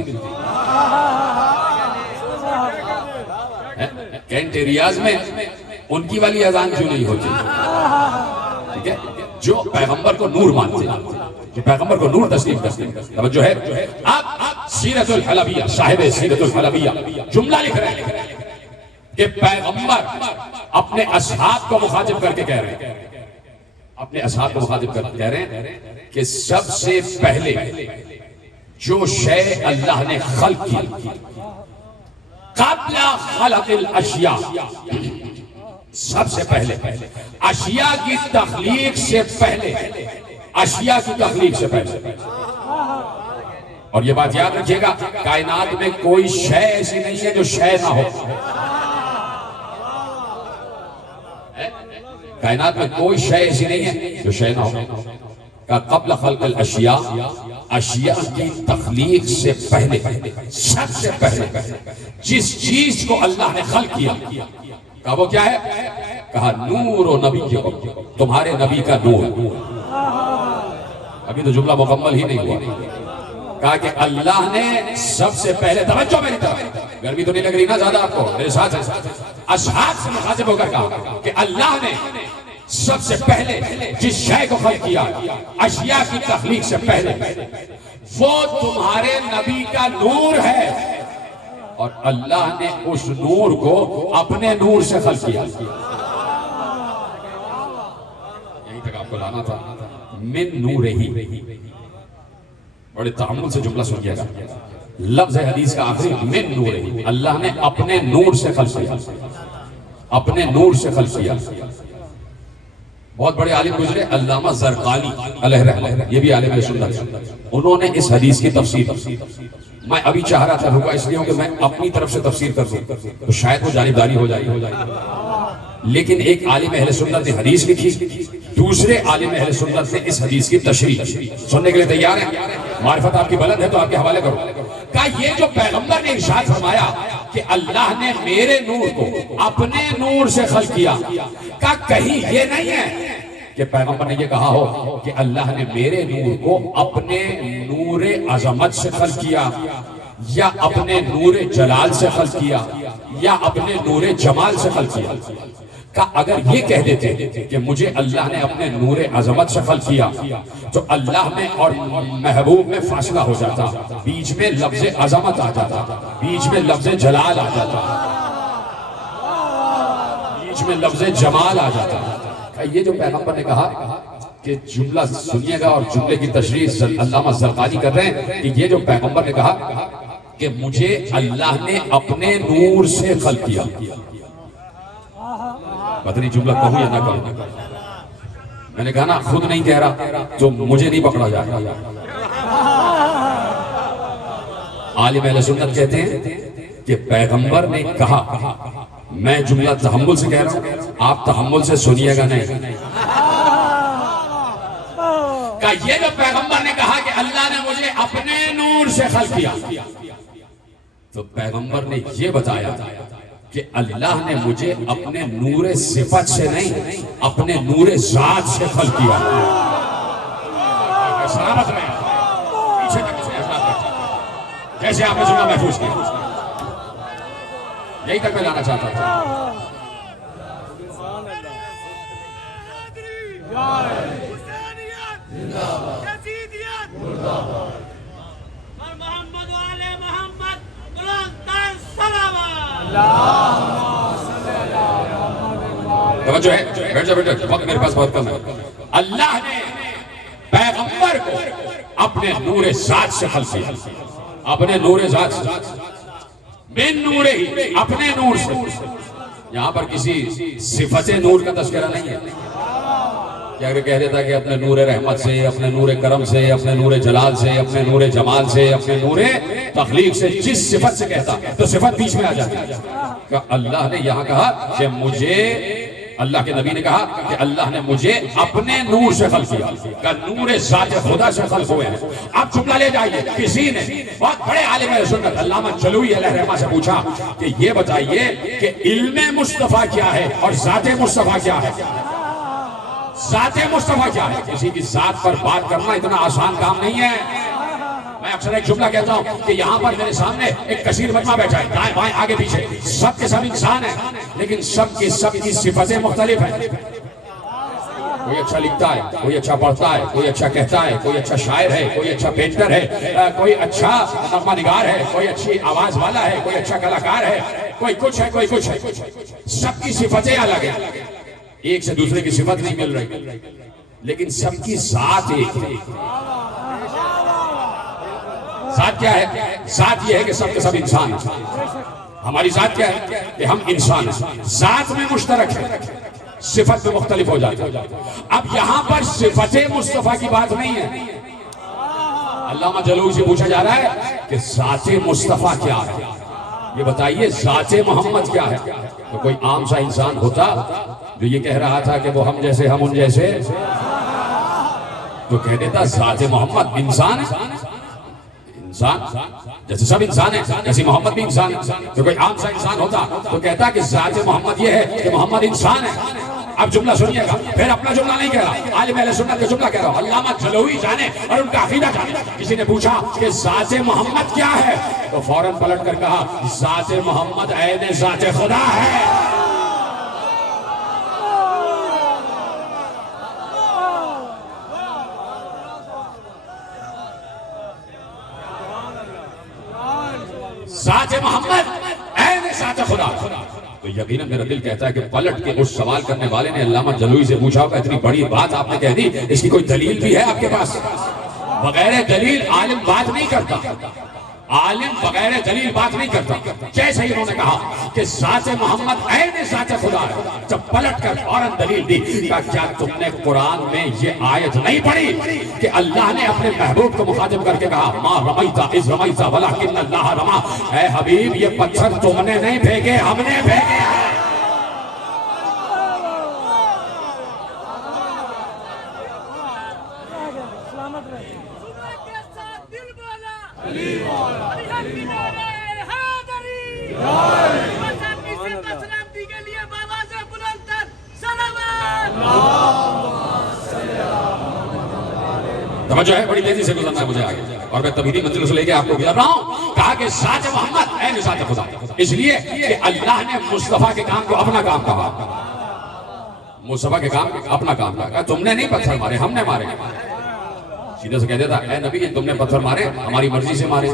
कैंट एरियाज में उनकी वाली अजान क्यों नहीं होती? ठीक है, जो पैगंबर को नूर मानते हैं, जो पैगंबर को नूर तस्लीम करते जो है। अब सीरतुल हलबिया, साहिब सीरतुल हलबिया जुमला लिख रहे हैं कि पैगंबर अपने असहाब को मुखातिब करके कह रहे हैं, अपने असहाब को मुखातिब करके कह रहे हैं कि सबसे पहले जो शय अल्लाह ने खल्क की क़ब्ला खल्क़िल अशिया, सबसे पहले अशिया की तख्लीक से पहले, अशिया की तख्लीक से पहले। और ये बात याद रखिएगा, कायनात में कोई शय ऐसी नहीं है जो शय ना हो। कायनात में कोई शय ऐसी नहीं है जो शय ना हो। का क़ब्ल खल्क़िल अशिया, अशिया की तख्लीक से पहले, सबसे पहले जिस चीज को अल्लाह ने खल्क़ किया, कहा वो क्या है? कहा नूर और नबी, तुम्हारे नबी का नूर। अभी तो जुमला मुकम्मल ही नहीं हुआ। कहा कि अल्लाह ने सबसे पहले, तवज्जो मेरी तरफ, गर्मी तो नहीं लग रही ना ज्यादा आपको? मेरे साथ है। असहाब से मुखातिब होकर कहा कि अल्लाह ने सबसे पहले जिस शय को खल्क़ किया अशिया की तख्लीक से पहले, वो तुम्हारे नबी का नूर है। और अल्लाह ने उस नूर को अपने नूर से खल्क़ किया। यहीं तक आपको लाना था। मिन नूरिही, बड़े तअम्मुल से जुमला सुनिएगा। लफ्ज है हदीस का आखिरी मिन नूरिही, अल्लाह ने अपने नूर से खल्क किया, अपने नूर से खल्क किया। बहुत बड़े आलिम गुजरे अल्लामा ज़रक़ानी अलैहि रहमत, ये भी आलिम सुन्नत, उन्होंने इस हदीस की तफसीर, मैं अभी चाह रहा था रुका इसलिए कि मैं अपनी तरफ से तफसीर कर दूं तो शायद वो जानिबदारी हो जाएगी, लेकिन एक आलिम अहले सुन्नत ने हदीस लिखी, दूसरे आलिम अहले सुन्नत ने इस हदीस की तशरीह। सुनने के लिए तैयार है? मारिफत आपकी बुलंद है तो आपके हवाले करो। का ये जो पैगंबर ने इरशाद फरमाया कि अल्लाह ने मेरे नूर को अपने नूर से खल्क किया, का कहीं ये नहीं है कि पैगंबर ने ये कहा हो कि अल्लाह ने मेरे नूर को अपने नूरे अजमत से खल्क किया, या अपने नूरे जलाल से खल्क किया, या अपने नूरे जमाल से खल्क किया। का अगर ये कह देते कि मुझे अल्लाह ने अपने नूरे अजमत से खल्क किया, तो अल्लाह में और महबूब में फासला हो जाता, बीच में लफ्ज अजमत आ जाता, बीच में लफ्ज जलाल आ जाता, बीच में लफ्ज जमाल आ जाता। ये जो पैगंबर ने कहा कि जुमला सुनिएगा और जुमले की तशरीह अल्लामा ज़रक़ानी कर रहे हैं कि ये जो पैगंबर ने कहा कि मुझे अल्लाह ने अपने नूर से खल्क किया, पता नहीं जुमला कहूं या ना कहूं, मैंने कहा ना खुद नहीं कह रहा तो मुझे नहीं पकड़ा जाएगा। आलिम अहले सुन्नत कहते हैं कि पैगंबर ने कहा, मैं जुमला तहम्मुल से कह रहा हूं, आप तहम्मुल से सुनिएगा नहीं। का ये जो पैगंबर ने कहा कि अल्लाह ने मुझे अपने नूर से खल्क किया, तो पैगंबर ने ये बताया कि अल्लाह ने मुझे अपने नूरे सिफत से नहीं, अपने नूरे जात से खल्क किया। पीछे जैसे आपने सुना महफूज किया, यही तक मैं लाना चाहता था। जो है बैठ जा बेटा, वक्त मेरे पास बहुत कम है। अल्लाह ने पैगंबर को अपने नूरे जात से खल्क किया, अपने नूरे जात से, बिन नूरे ही, अपने नूर से। यहां पर किसी सिफत नूर का तस्करा नहीं है कि अगर कह देता कि अपने नूरे रहमत से, अपने नूरे करम से, अपने नूरे जलाल से, अपने नूरे जमाल से, अपने नूरे तखलीक से, जिस सिफत से कहता तो सिफत बीच में आ जाती है। अल्लाह ने यहां कहा कि मुझे, अल्लाह के नबी ने कहा कि अल्लाह ने मुझे अपने नूर से खल्क किया, का नूर ज़ात खुदा से खल्क हुए हैं। अब जुमला ले जाइए, किसी ने बहुत बड़े आलिम सुन्नत अल्लामा जलूई अलैहि रहमा से पूछा कि ये बताइए कि इल्मे मुस्तफ़ा क्या है और ज़ाते मुस्तफ़ा क्या है। ज़ाते मुस्तफ़ा क्या है? किसी की ज़ात पर बात करना इतना आसान काम नहीं है। मैं अक्सर एक जुमला कहता हूं कि यहाँ पर मेरे सामने एक कसीर मजमा बैठा है, दाएं बाएं आगे पीछे, सब के सब इंसान है, लेकिन सबकी सिफतें मुख्तलिफ हैं। कोई अच्छा लिखता है, कोई अच्छा पढ़ता है, कोई अच्छा कहता है, कोई अच्छा शायर है, कोई अच्छा पेंटर है, कोई अच्छा नगमा निगार है, कोई अच्छी आवाज वाला है, कोई अच्छा कलाकार है, कोई कुछ है, कोई कुछ है। सबकी सिफतें अलग है, एक से दूसरे की सिफत नहीं मिल रही, लेकिन सबकी जात एक है। जात क्या है? जात ये है कि सब के सब इंसान है। हमारी जात क्या है? कि हम इंसान हैं। जात में मुश्तरक है, सिफत में मुख्तलिफ हो जाती है। अब यहाँ पर सिफते मुस्तफा की बात नहीं है। अल्लामा जलूई से पूछा जा रहा है कि जाते मुस्तफा क्या है, ये बताइए जाते मोहम्मद क्या है। तो कोई आम सा इंसान होता जो ये कह रहा था कि वो हम जैसे, हम उन जैसे, तो कह देता जाते मोहम्मद इंसान है। इंसान जैसे सब इंसान है, जैसे मोहम्मद भी इंसान है। तो कोई आम सा इंसान होता तो कहता कि जाते मोहम्मद ये है कि मोहम्मद इंसान है। अब जुमला सुनिएगा, फिर अपना जुमला नहीं कह रहा, आलिम अहले सुन्नत का जुमला कह रहा हूं। अल्लामा जलूई जाने और उनका अकीदा जाने। किसी ने पूछा कि जाते मोहम्मद क्या है, तो फौरन पलट कर कहा जाते मोहम्मद ऐने जाते खुदा है। जाते मोहम्मद ऐने जाते खुदा। तो तो यकीनन मेरा दिल कहता है कि पलट के उस सवाल करने वाले ने अल्लामा जलूई से पूछा होगा, इतनी बड़ी बात आपने कह दी, इसकी कोई दलील भी है आपके पास? बगैर दलील आलिम बात नहीं करता, आलिम बगैर दलील बात नहीं करता। जैसे ही उन्होंने कहा कि ज़ाते मोहम्मद ऐन ज़ाते खुदा है, जब पलट कर फौरन दलील दी, क्या तुमने कुरान में ये आयत नहीं पढ़ी कि अल्लाह ने अपने महबूब को मुखातिब करके कहा, मा रमैता इज़ रमैता वलाकिन अल्लाह रमा। ऐ हबीब, ये पत्थर तुमने नहीं फेंके, हमने फेंके हैं। समझो है, बड़ी तेजी से गुजरना है मुझे आगे, और मैं तबीदी मंजिल से लेके आपको गुजर रहा हूँ। कहा कि ज़ाते मोहम्मद ऐन ज़ाते खुदा, इसलिए कि अल्लाह ने मुस्तफा के काम को अपना काम कहा, मुस्तफा के काम अपना काम कहा। तुमने नहीं पत्थर मारे, हमने मारे। सीधे से कह देता, ऐ नबी, तुमने पत्थर मारे, हमारी मर्जी से मारे,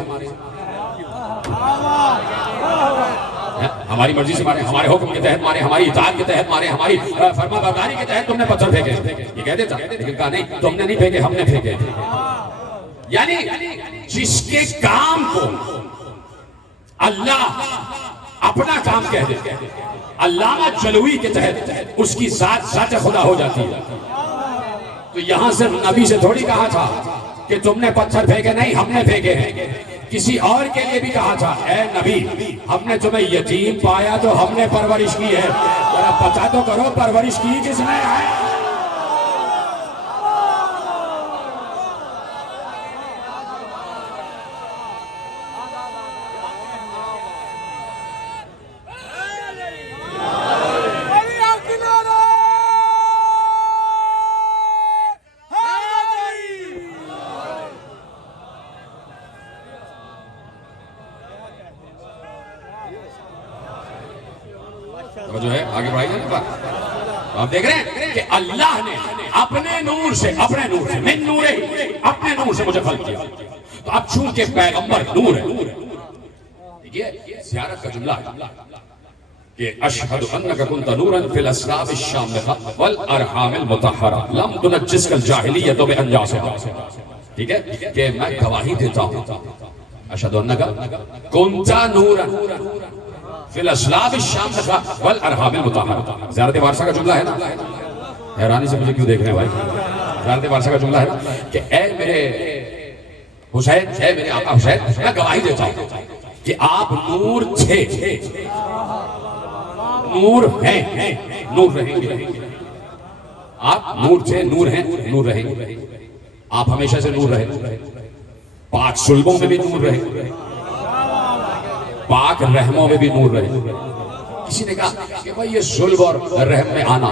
हमारी मर्जी से मारे, हमारे हुक्म के तहत मारे, हमारी इताअत के तहत मारे, हमारी फरमाबरदारी के तहत तुमने पत्थर फेंके। ये कह देता, लेकिन कहा नहीं, तुमने नहीं फेंके, हमने फेंके। यानी जिसके काम को अल्लाह अपना काम कह दे, अल्लामा जलूई के तहत उसकी ज़ात खुदा हो जाती है। तो यहां से नबी से थोड़ी कहा था कि तुमने पत्थर फेंके, नहीं, हमने फेंके हैं। किसी और के लिए भी कहा था, ऐ नबी, हमने तुम्हें यतीम पाया तो हमने परवरिश की है, जरा पता तो करो परवरिश की किसने है। तो जो है आगे बढ़ाइए ना बात। तो आप देख रहे हैं कि अल्लाह ने अपने नूर से मिन नूरे ही, अपने नूर से मुझे खल्क किया। तो अब चूंकि पैगंबर नूर है, देखिए ज़ियारत का जुमला है कि अशहदु अन्नका कुन्त नूरन फिल अस्लाब अश-शामिखा वल अरहामिल मुतहहरा लम तुनज्जिसकल जाहिलिय्यत बिअंजासिहा। ठीक है, कि मैं गवाही देता हूं, अशहदु अन्नका कुन्त नूरन फिल अस्लाब अश-शामिखा वल अरहामिल मुतहहरा। ज़ियारत वारसा का जुमला है ना, हैरानी से मुझे क्यों देख रहे हैं भाई? ज़ियारत वारसा का जुमला है ना कि ऐ मेरे हुसैन, ऐ मेरे आका हुसैन, मैं गवाही देता हूं कि आप नूर थे, नूर हैं, नूर रहेंगे। आप नूर थे, नूर हैं, नूर रहेंगे। आप हमेशा से नूर रहे, पाक सुल्बों में भी नूर रहे, पाक रहमों में भी नूर रहे। किसी ने कहा कि भाई ये सुल्ब और रहम में आना,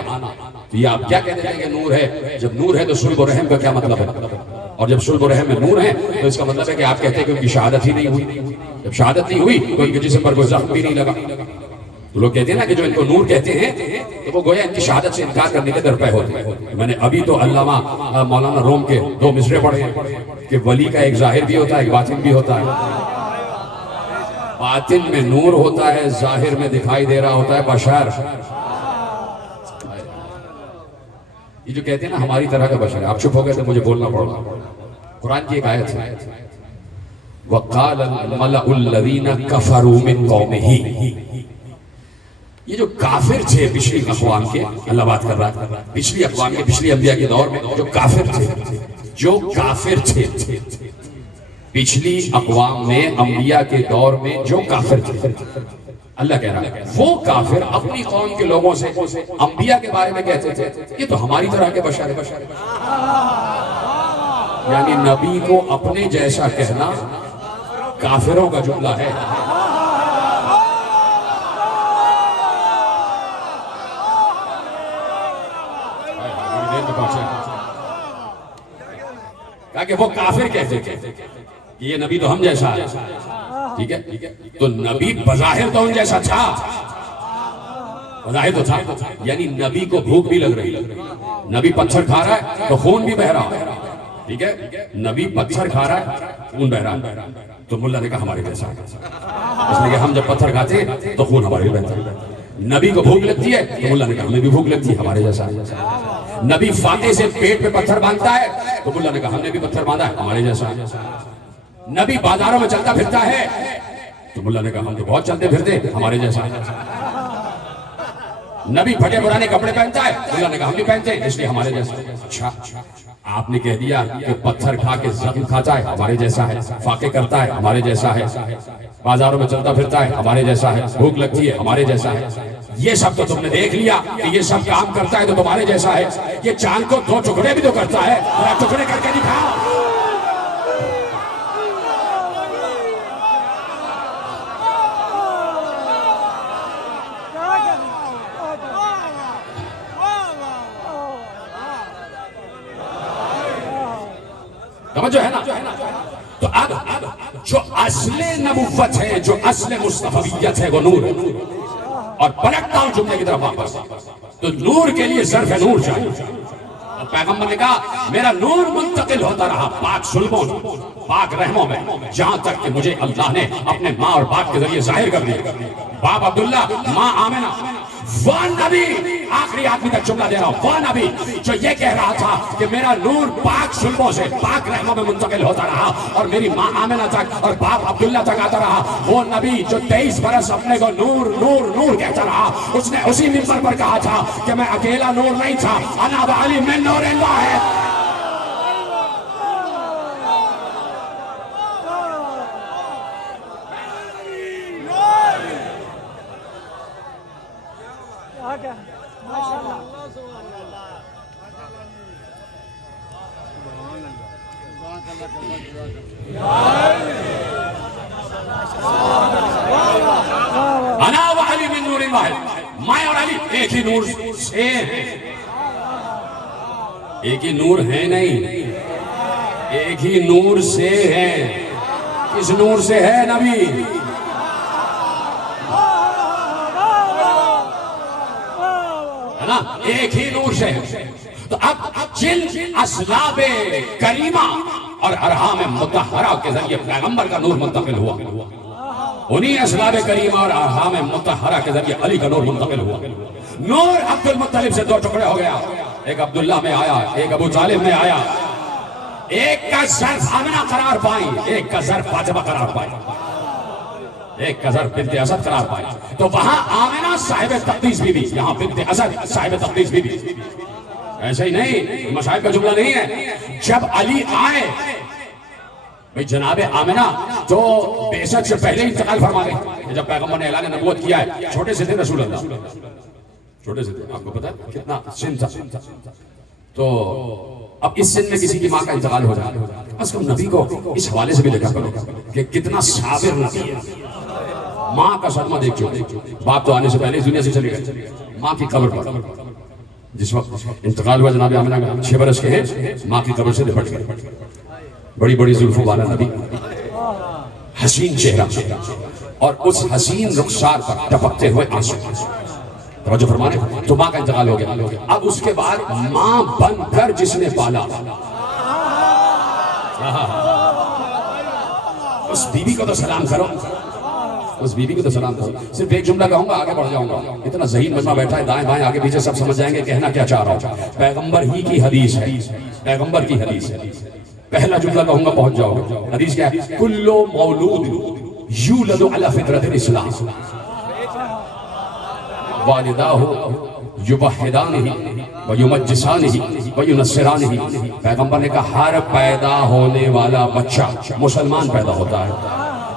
तो ये आप क्या कहते हैं कि नूर है? जब नूर है तो सुल्ब और रहम का क्या मतलब है? और जब सुल्ब और रहम में नूर है तो इसका मतलब है कि आप कहते हैं कि उनकी शहादत ही नहीं हुई। जब शहादत नहीं हुई तो उनके जिस्म पर कोई जख्म भी नहीं लगा। तो लोग कहते हैं ना कि जो इनको नूर कहते हैं तो वो गोया इनकी शहादत से इनकार करने के दर पे होते हैं। मैंने अभी तो अल्लामा मौलाना रोम के 2 मिसरे पढ़े हैं कि वली का एक जाहिर भी होता है, एक बातिन भी होता है। बातिन में नूर होता है, जाहिर में दिखाई दे रहा होता है बशर। ये जो कहते हैं ना हमारी तरह का बशर है, आप चुप हो गए तो मुझे बोलना पड़ा। कुरान की एक आयत है, वक़ालल मलउल लज़ीना कफ़रू मिन कौमिही। ये जो काफिर थे पिछली अक़वाम के, अल्लाह बात कर रहा है पिछली अक़वाम के, पिछली अंबिया के दौर में जो काफिर थे, जो काफिर थे पिछली अक़वाम में, अंबिया के दौर में जो काफिर थे, अल्लाह कह रहा है वो काफिर अपनी कौम के लोगों से अंबिया के बारे में कहते थे ये तो हमारी तरह के बशर है। यानी नबी को अपने जैसा कहना काफिरों का जुमला है। कि वो काफिर कहते थे कि ये नबी तो हम जैसा है। ठीक है, तो नबी बज़ाहिर तो उन जैसा था, बज़ाहिर तो था। यानी नबी को भूख भी लग रही, नबी पत्थर खा रहा है तो खून भी बह रहा है। ठीक है, नबी पत्थर खा रहा है, खून बह रहा है, तो मुल्ला ने कहा हमारे जैसा, इसलिए हम जब पत्थर खाते तो खून हमारे बहता है। नबी को भूख लगती है तो मुल्ला ने कहा हमें भी भूख लगती है, हमारे जैसा है। नबी फाते से पेट पे पत्थर बांधता है तो मुल्ला ने कहा हमने भी पत्थर बांधा है, हमारे जैसा है। नबी बाजारों में चलता फिरता है तो मुल्ला ने कहा हम तो बहुत चलते फिरते, हमारे जैसा है। नबी फटे पुराने कपड़े पहनता है, मुल्ला ने कहा हम भी पहनते हैं, इसलिए हमारे जैसा। अच्छा, आपने कह दिया कि पत्थर खा के जख्म खाता है, हमारे जैसा है। फाके करता है, हमारे जैसा है। बाजारों में चलता फिरता है, हमारे जैसा है। भूख लगती है, हमारे जैसा है। ये सब तो तुमने देख लिया कि ये सब काम करता है तो तुम्हारे जैसा है। ये चांद को 2 टुकड़े भी तो करता है, जरा टुकड़े करके दिखाओ। समझो है ना? तो अब जो असले नबुव्वत है, जो असले मुस्तफवियत है, वो नूर है। और पलटता हूं जुमले की तरफ वापस, तो नूर के लिए ज़र्फ़ नूर चाहिए। और पैगंबर ने कहा मेरा नूर मुंतकिल होता रहा पाक सुल्बों, पाक रहमों में, जहां तक कि मुझे अल्लाह ने अपने माँ और बाप के जरिए जाहिर कर दिया। बाप अब्दुल्ला, माँ आमिना, वह नबी, आखिरी आदमी तक जुमला दे रहा हूं, वह नबी जो ये कह रहा था कि मेरा नूर पाक सुल्बों से पाक रहमों में मुंतकिल होता रहा और मेरी माँ आमिना तक और बाप अब्दुल्ला तक आता रहा। वो नबी जो 23 बरस अपने को नूर नूर नूर कहता रहा, उसने उसी मिंबर पर कहा था कि मैं अकेला नूर नहीं था, अना व अली मिन नूरिल्लाह है। अना व अली मिन नूरिल्लाह, मैं और अली एक ही नूर से हैं। एक ही नूर है नहीं, एक ही नूर से है। किस नूर से है नबी? है ना, एक ही नूर से है। तो अब जिन असलाबे करीमा और अरहाम मुतहरा के जरिए पैगंबर का नूर मुंतकिल हुआ, उन्हीं असलाबे करीमा और अरहाम मुतहरा के जरिए अली का नूर मुंतकिल हुआ। नूर अब्दुल मुत्तलिब से 2 टुकड़े हो गया, एक अब्दुल्ला में आया, एक अबू तालिब में आया। एक का ज़र्फ़ आमिना करार पाई, एक का ज़र्फ़ फातिमा करार पाई, एक का ज़र्फ़ बिन्ते असद करार पाई। तो वहां आमिना साहिब तक़दीस बीबी, यहाँ बिन्ते असद साहिब तक़दीस बीबी। ऐसे ही नहीं, मशाइख का जुमला नहीं है। जब अली आए भाई जनाब आमिना तो बेशक से पहले इंतकाल फरमा गए। जब पैगंबर ने ऐलान नबूवत किया है, छोटे से थे रसूल अल्लाह, छोटे से थे, आपको पता है कितना सिन था। तो अब इस सिन में किसी की माँ का इंतकाल हो जाए, बस कम नबी को इस हवाले से भी देखा करो कि कितना साबिर नबी है। माँ का सदमा देख चुके, बाप तो आने से पहले इस दुनिया से चले गए। माँ की कब्र पर जिस वक्त इंतकाल हुआ जनाब आमिना का, 6 बरस के हैं, माँ की कब्र से लिपट गए। बड़ी बड़ी जुल्फों वाला नबी, हसीन चेहरा, और उस हसीन रुखसार पर टपकते हुए आंसू। तवज्जो फरमाने, तो माँ का इंतकाल हो गया। अब उसके बाद माँ बनकर जिसने पाला, उस बीबी को तो सलाम करो, उस बीबी को तो सलाम करो। सिर्फ एक जुमला कहूंगा, आगे बढ़ जाऊंगा। इतना ज़हीन मजमा बैठा है, दाएं बाएं आगे पीछे सब समझ जाएंगे कहना क्या चाह रहा हूं। पैगंबर ही की हदीस है, पैगंबर की हदीस है। पहला जुमला कहूंगा, पहुंच जाओगे। हदीस क्या है? कुल्लु मौलूद यूलदु अला फितरतिल इस्लाम वालिदाहु युवहिदानिही व युमज्जिसानिही व युनस्सिरानिही। पैगंबर ने कहा हर पैदा होने वाला बच्चा मुसलमान पैदा होता है।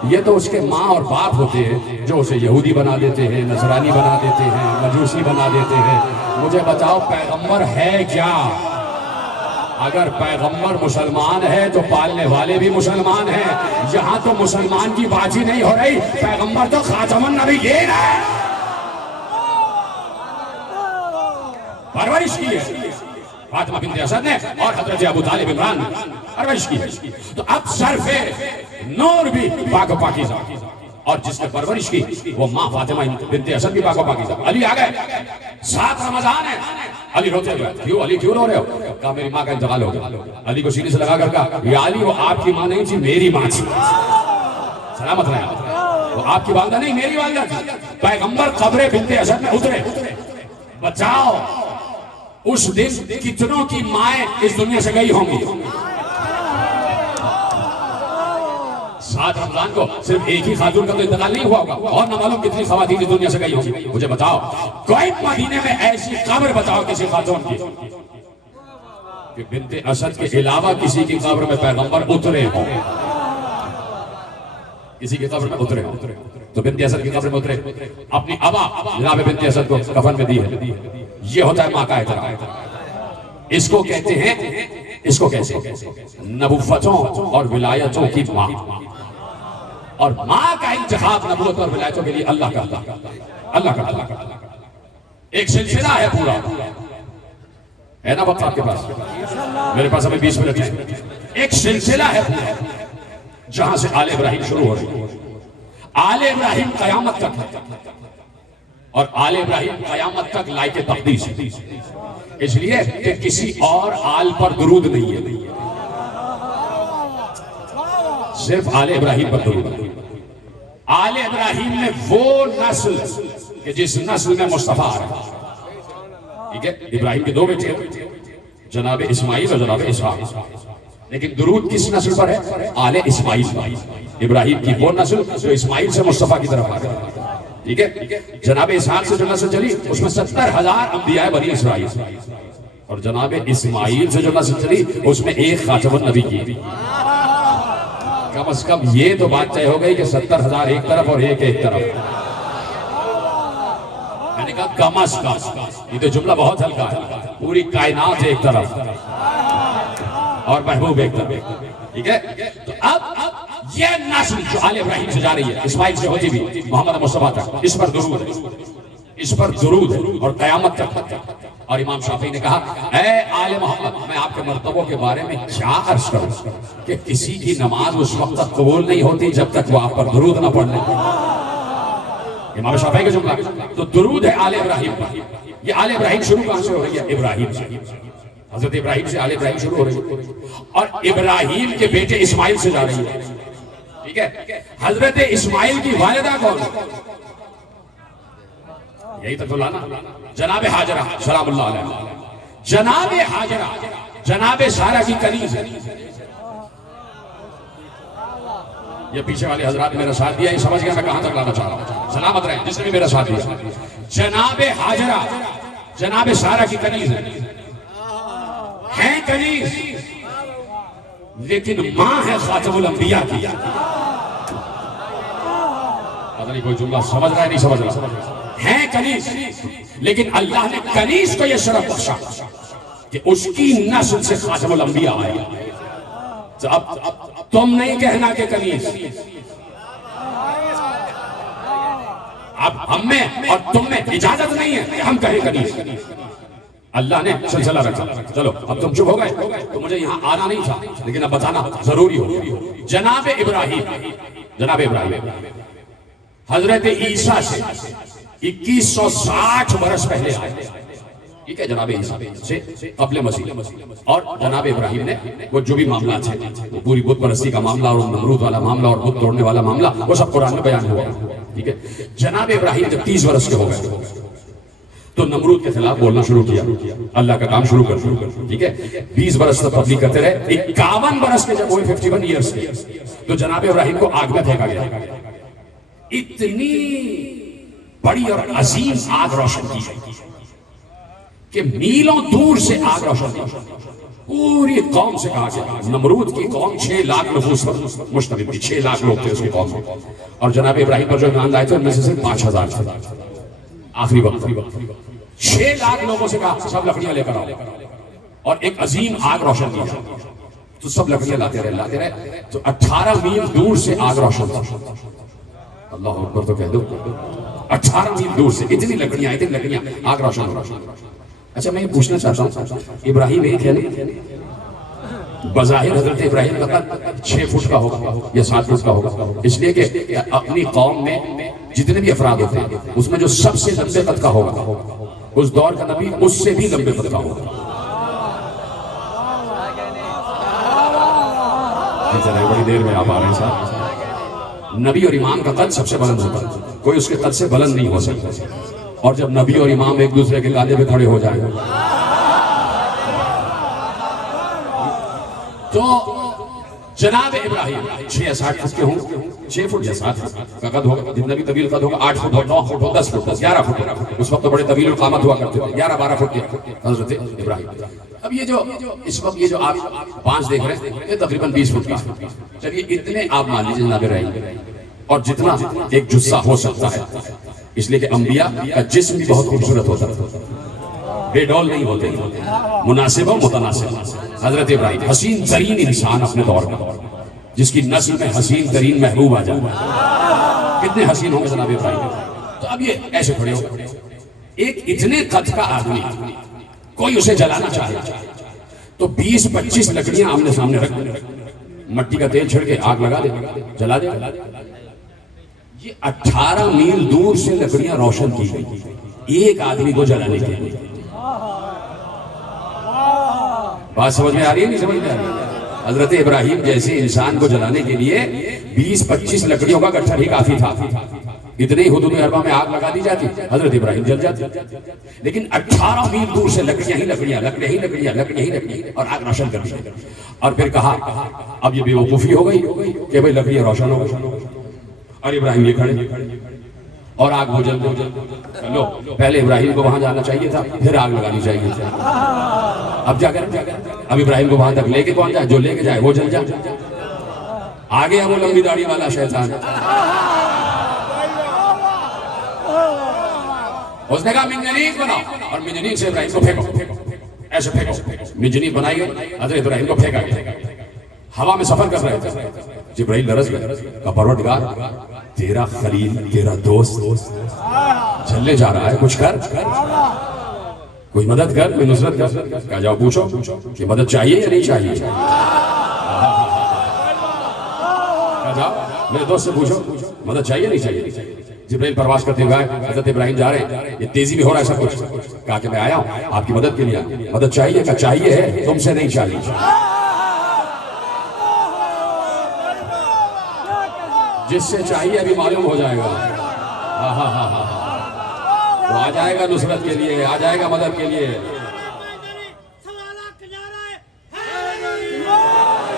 ये तो उसके माँ और बाप होते हैं जो उसे यहूदी बना देते हैं, नसरानी बना देते हैं, मजूसी बना देते हैं। मुझे बताओ पैगंबर है क्या? अगर पैगंबर मुसलमान है तो पालने वाले भी मुसलमान हैं। यहाँ तो मुसलमान की बात ही नहीं हो रही, पैगंबर तो खातमुन नबिय्यीन है, परवरिश की है फातिमा बिन्ते असद ने और हजरत अबू तालिब इमरान ने परवरिश की है। तो अब सरफे नूर भी पाक पाकीज़ा, और जिसने परवरिश की वो माँ फातिमा बिन्ते असद भी पाक पाकीज़ा। अली आ गए, 7 रमजान है। अली रोते हुए, क्यों अली क्यों रो रहे हो? कहा मेरी माँ का इंतकाल हो गया। अली को सीने से लगा कर कहा, या अली वो आपकी माँ नहीं थी, मेरी माँ थी, सलामत रहे। वो आपकी वालिदा नहीं, मेरी वालिदा थी। पैगंबर कब्रे बिन्ते असद में उतरे। बचाओ, उस दिन कितनों की माएं इस दुनिया से गई होंगी। 7 रमजान को सिर्फ एक ही खातून का तो इंतकाल नहीं हुआ होगा, और न मालूम कितनी खवातीन इस दुनिया से गई होंगी। मुझे बताओ, कोई मदीने में ऐसी कब्र बताओ किसी खातून की कि बिन्ते असद के अलावा किसी की कब्र में पैगंबर उतरे हो, किसी की कब्र में उतरे हो। तो बिन्ते असद की कब्र में उतरे, अपनी अबा जनाब बिन्ते असद को कफन में दी है। ये होता है माँ का एहतराम। इसको कहते हैं, इसको कहते नबुव्वतों और विलायतों की माँ। और माँ का इंतखाब नबुव्वत और विलायतों के लिए अल्लाह करता, अल्लाह करता। एक सिलसिला है पूरा, है ना वक्त आपके पास? मेरे पास अभी 20 मिनट है। एक सिलसिला है पूरा जहां से आले इब्राहिम शुरू हो रही है। आले इब्राहिम कयामत तक है, और आले इब्राहिम कयामत तक लायके तक़दीस है, इसलिए कि किसी और आल पर दुरूद नहीं है, सिर्फ आले इब्राहिम पर दुरूद है। आले इब्राहिम में वो नस्ल कि जिस नस्ल में मुस्तफा आ रहा है। ठीक है, इब्राहिम के 2 बेटे हैं, जनाब इस्माइल और जनाब इसहाक। लेकिन दुरूद किस नस्ल पर है? आले इस्माइल। इब्राहिम की वो नस्ल जो इस्माइल से मुस्तफा की तरफ आ रही है। ठीक है, जनाब इसहाक से जो नस्ल चली उसमें 70,000 अंबिया बनी इसराइल, और जनाब इस्माइल से जो नस्ल चली उसमें एक खातमुन नबी की। कम से कम ये तो बात तय हो गई कि 70,000 एक तरफ और एक तरफ। मैंने कहा कम से कम, ये तो जुमला बहुत हल्का है। पूरी कायनात एक तरफ और महबूब एक तरफ। ठीक है, तो अब ये नस्ल जो आले इब्राहिम से जा रही है, इस्माइल से होती भी मोहम्मद मुस्तफा तक, इस पर दुरूद है, इस पर दुरूद है, और कयामत तक। और इमाम शाफी ने कहा, ऐ आले मोहम्मद, मैं आपके मर्तबों के बारे में क्या अर्ज करूं कि किसी की नमाज उस वक्त तक कबूल नहीं होती जब तक वो आप पर दुरूद ना पढ़ ले। इमाम शाफी का जुमला। तो दुरूद है आले इब्राहिम पर। ये आले इब्राहिम शुरू कहां से हो रही है? इब्राहिम से। हजरत इब्राहिम से आले इब्राहिम शुरू हो रही है, और इब्राहिम के बेटे इस्माइल से जा रही है। ठीक है, हजरत इस्माइल की वालिदा कौन है? यही तो लाना, जनाब हाजरा सलामुल्लाह अलैहा। जनाब हाजरा जनाब सारा की कनीज है। ये पीछे वाले हजरात ने मेरा साथ दिया, ये समझ गया मैं कहां तक लाना चाह रहा हूं। सलामत रहे जिसने भी मेरा साथ दिया। जनाब हाजरा जनाब सारा की कनीज है कनीज, लेकिन मां है खातमुल अंबिया की। पता नहीं कोई जुमला समझ रहा है नहीं समझ रहा है। कनीज, लेकिन अल्लाह ने कनीज को यह शरफ बख्शा कि उसकी नस्ल से खातमुल अंबिया आया। तो अब तुम नहीं कहना कि कनीज, अब हम में और तुम में इजाजत नहीं है कि हम कहें कनीज। अल्लाह ने सिलसिला रखा। चलो अब तुम चुप हो गए तो मुझे यहां आना नहीं था, लेकिन अब बताना जरूरी हो। जनाब इब्राहिम हजरत ईसा से 2160 बरस पहले आए। ठीक है, जनाब ईसा से कब्ल मसीह। और जनाब इब्राहिम ने वो जो भी मामला थे, वो पूरी बुत परस्ती का मामला और नमरूद वाला मामला और बुत तोड़ने वाला मामला, वो सब कुरान में बयान हुआ। ठीक है, जनाब इब्राहिम जब 30 वर्ष के हो गए तो नमरूद के खिलाफ बोलना शुरू किया, अल्लाह का काम शुरू कर। ठीक है, 20 बरस तक तबलीग करते रहे। 51 बरस के जब हुए 51 ईयर्स के, तो जनाब इब्राहिम को आग में फेंका गया। इतनी बड़ी और अजीम आग रोशन की कि मीलों दूर से आग रोशन की। पूरी कौम से कहा गया, नमरूद की कौम 6 लाख नफूस पर मुश्तमिल थी, 6 लाख लोग थे उसकी कौम में, और जनाब इब्राहिम पर जो ईमान लाए थे उनमें से सिर्फ 5000 थे। आखिरी वक्त 6 लाख लोगों से कहा सब लकड़ियां लेकर आओ, और एक अजीम आग रोशन की। तो सब लकड़ियां लाते रहे। तो 18 मील दूर से आग रोशन था। अल्लाह अकबर तो कह दो। 18 मील दूर से इतनी लकड़ियां आग रोशन हो रही। अच्छा, मैं ये पूछना चाहता हूँ, इब्राहिम एक है नहीं? बज़ाहिर हजरत इब्राहिम का कद 6 फुट का होगा या 7 फुट का होगा, इसलिए कि अपनी कौम में जितने भी अफराद होते हैं उसमें जो सबसे लंबे कद का होगा उस दौर का नबी उससे भी लंबे कद का होगा। बड़ी देर में आप आ रहे हैं साहब। नबी और इमाम का कद सबसे बुलंद होता है। कोई उसके कद से बुलंद नहीं हो सकता। और जब नबी और इमाम एक दूसरे के कांधे पे खड़े हो जाए तो जनाब इब्राहिम 6 या 7 फुट के हों, 6 फुट या 7 फुट का कद होगा, जितना भी तवील कद होगा, 8 फुट हो, 9 फुट हो, 10 फुट, 11 फुट, उस वक्त तो बड़े तवील कामत हुआ करते थे, 11-12 फुट के हजरत इब्राहिम। अब ये जो इस वक्त ये जो आप 5 देख रहे हैं, ये तकरीबन 20 फुट का। चलिए इतने आप मान लीजिए जनाब इब्राहिम, और जितना एक जुस्सा हो सकता है, इसलिए कि अंबिया का जिस्म भी बहुत खूबसूरत होता है, बेडौल नहीं होते, मुनासिब और मुतनासिब। हजरत इब्राहिम हसीन तरीन इंसान अपने दौर का, जिसकी नस्ल में हसीन तरीन महबूब आ जाता है। कितने हसीन होंगे जनाब इब्राहिम। तो अब ये ऐसे खड़े हो, एक इतने कद का आदमी कोई उसे जलाना चाहे तो 20-25 लकड़ियां आमने सामने रख, मट्टी का तेल छिड़के आग लगा दे, जला दे। ये 18 मील दूर से लकड़ियां रोशन की गई एक आदमी को जलाने के लिए। बात समझ में आ रही है, नहीं समझ में आ रही है? हजरत इब्राहिम जैसे इंसान को जलाने के लिए 20-25 लकड़ियों का गट्ठर ही काफी था। इतने ही हुदूद अरबा में आग लगा दी जाती, हजरत इब्राहिम जल जाते। लेकिन 18 मील दूर से लकड़ियां ही लकड़ियां और आग रोशन कर दी। और फिर कहा अब ये बेवकूफी हो गई कि भाई लकड़ियां रोशन हो गई, और इब्राहिम ये खड़े और आग वो जल लो। पहले इब्राहिम को वहां जाना चाहिए था, फिर आग लगानी चाहिए थी। अब क्या करें? अब इब्राहिम को वहां तक लेके कौन जाए? जो लेके जाए वो जल जाए। आ गया वो लंबी दाढ़ी वाला शैतान, उसने कहा मिंजनीक बनाओ, और मिंजनीक से इब्राहिम को फेंको, ऐसे फेंको। मिंजनीक बनाई गई, हजरत इब्राहिम को फेंका गया। हवा में सफर कर रहे थे, जिब्राइल लरज़ गए, कहा परवरदिगार तेरा खलील, तेरा दोस्त चलने जा रहा है, कुछ कर, कोई मदद कर, कोई नुसरत कर। कहा जाओ पूछो कि मदद चाहिए या नहीं चाहिए। कहा जाओ मेरे दोस्त से पूछो मदद चाहिए नहीं चाहिए। जिब्राइल परवास करते हुए हजरत इब्राहिम जा रहे हैं, ये तेजी में हो रहा है सब कुछ। कहा कि मैं आया हूं आपकी मदद के लिए। मदद चाहिए? क्या चाहिए है, तुमसे नहीं चाहिए। जिससे चाहिए अभी मालूम हो जाएगा। वो आ जाएगा नुसरत के लिए, आ जाएगा मदद के लिए।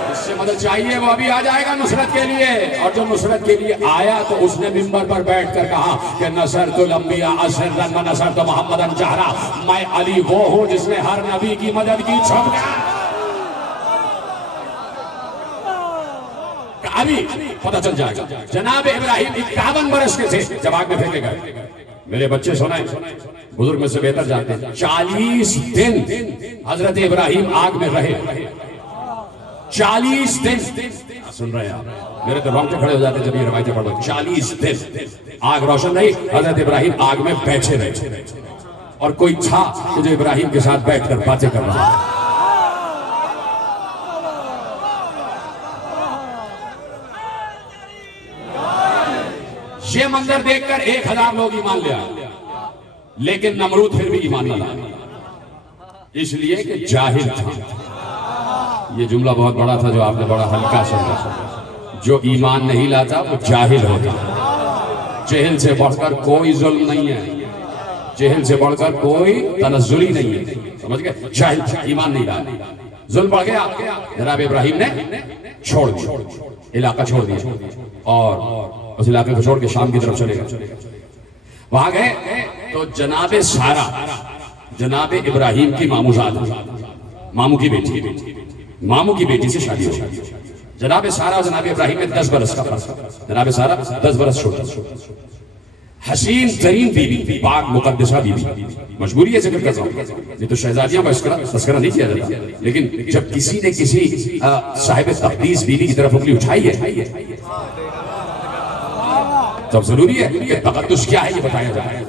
जिससे मदद चाहिए वो अभी आ जाएगा नुसरत के लिए। और जो नुसरत के लिए आया तो उसने मिंबर पर बैठकर कहा कि नसरतुल अंबिया असररन व नसरतु मुहम्मदन जहरा। मैं अली वो हूं जिसने हर नबी की मदद की छुपकर। अभी पता चल जाएगा। जनाब इब्राहिम 51 बरस के थे जब आग में फेंके गए। मेरे बच्चे सुनाए, बुजुर्ग में से बेहतर जानते हैं। 40 दिन हजरत इब्राहिम आग में रहे। 40 दिन सुन रहे हैं आप? मेरे तो रोंगटे खड़े हो जाते जब ये रवायतें पढ़ो। 40 दिन आग रोशन रही, हजरत इब्राहिम आग में बैठे रहे। और कोई था कि जो इब्राहिम के साथ बैठकर बातें कर रहा है। ये मंजर देखकर 1000 लोग ईमान ले आए, लेकिन नमरूद फिर भी ईमान न लाया, इसलिए कि जाहिल था। ये जुमला बहुत बड़ा था जो आपने बड़ा हल्का समझा। जो ईमान नहीं लाता वो जाहिल होता। जहल से बढ़कर कोई जुल्म नहीं है, जहल से बढ़कर कोई तनज़्ज़ुल ही नहीं है। समझ गए? जाहिल ईमान नहीं लाया, जुल्म बढ़ गया। जनाब इब्राहिम ने छोड़ दिया, इलाका छोड़ दिया और उस इलाके को छोड़ के शाम की तरफ चले गए। वहां गए तो जनाबे सारा, जनाबे इब्राहिम की मामूजाद, मामू की बेटी से शादी हो गई। जनाबे सारा और जनाबे इब्राहिम में 10 बरस का फर्क। जनाबे सारा 10 बरस छोटा। हसीन तरीन बीवी, पाक मुकद्दसा बीवी। मजबूरी है जिक्र कर रहा हूं, नहीं तो शहजादियों का तस्करा नहीं किया जाता। लेकिन जब किसी ने किसी साहिब तक़दीस बीवी की तरफ उंगली उठाई है तब जरूरी है कि तक़द्दुस क्या है ये बताया जाए।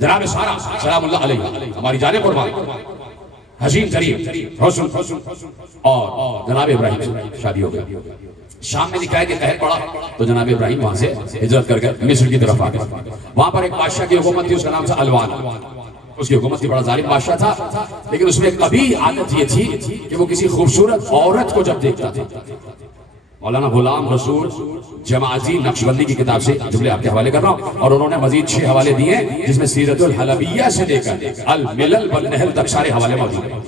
जनाब सारा सलामुल्लाह अलैहा हमारी जाने कुर्बान, हसीन तरीन हुस्न, और जनाब इब्राहिम से शादी हो गई। शाम में निकाय के कहर पड़ा तो जनाब इब्राहिम वहां से हिजरत करके मिस्र की तरफ आ गए। वहां पर एक बादशाह की हुकूमत थी, उसका नाम था अलवान। उसकी हुकूमत थी, बड़ा जालिम बादशाह था। लेकिन उसमें कभी आदत ये थी कि वो किसी खूबसूरत औरत को जब देखता था, मौलाना गुलाम रसूल जमाजी नक्शबंदी की किताब से जुमले आपके हवाले कर रहा हूँ, और उन्होंने मजीद 6 हवाले दिए जिसमें सीरतुल हलबिया से लेकर अल मिलल वल नहल तक सारे हवाले मौजूद हैं।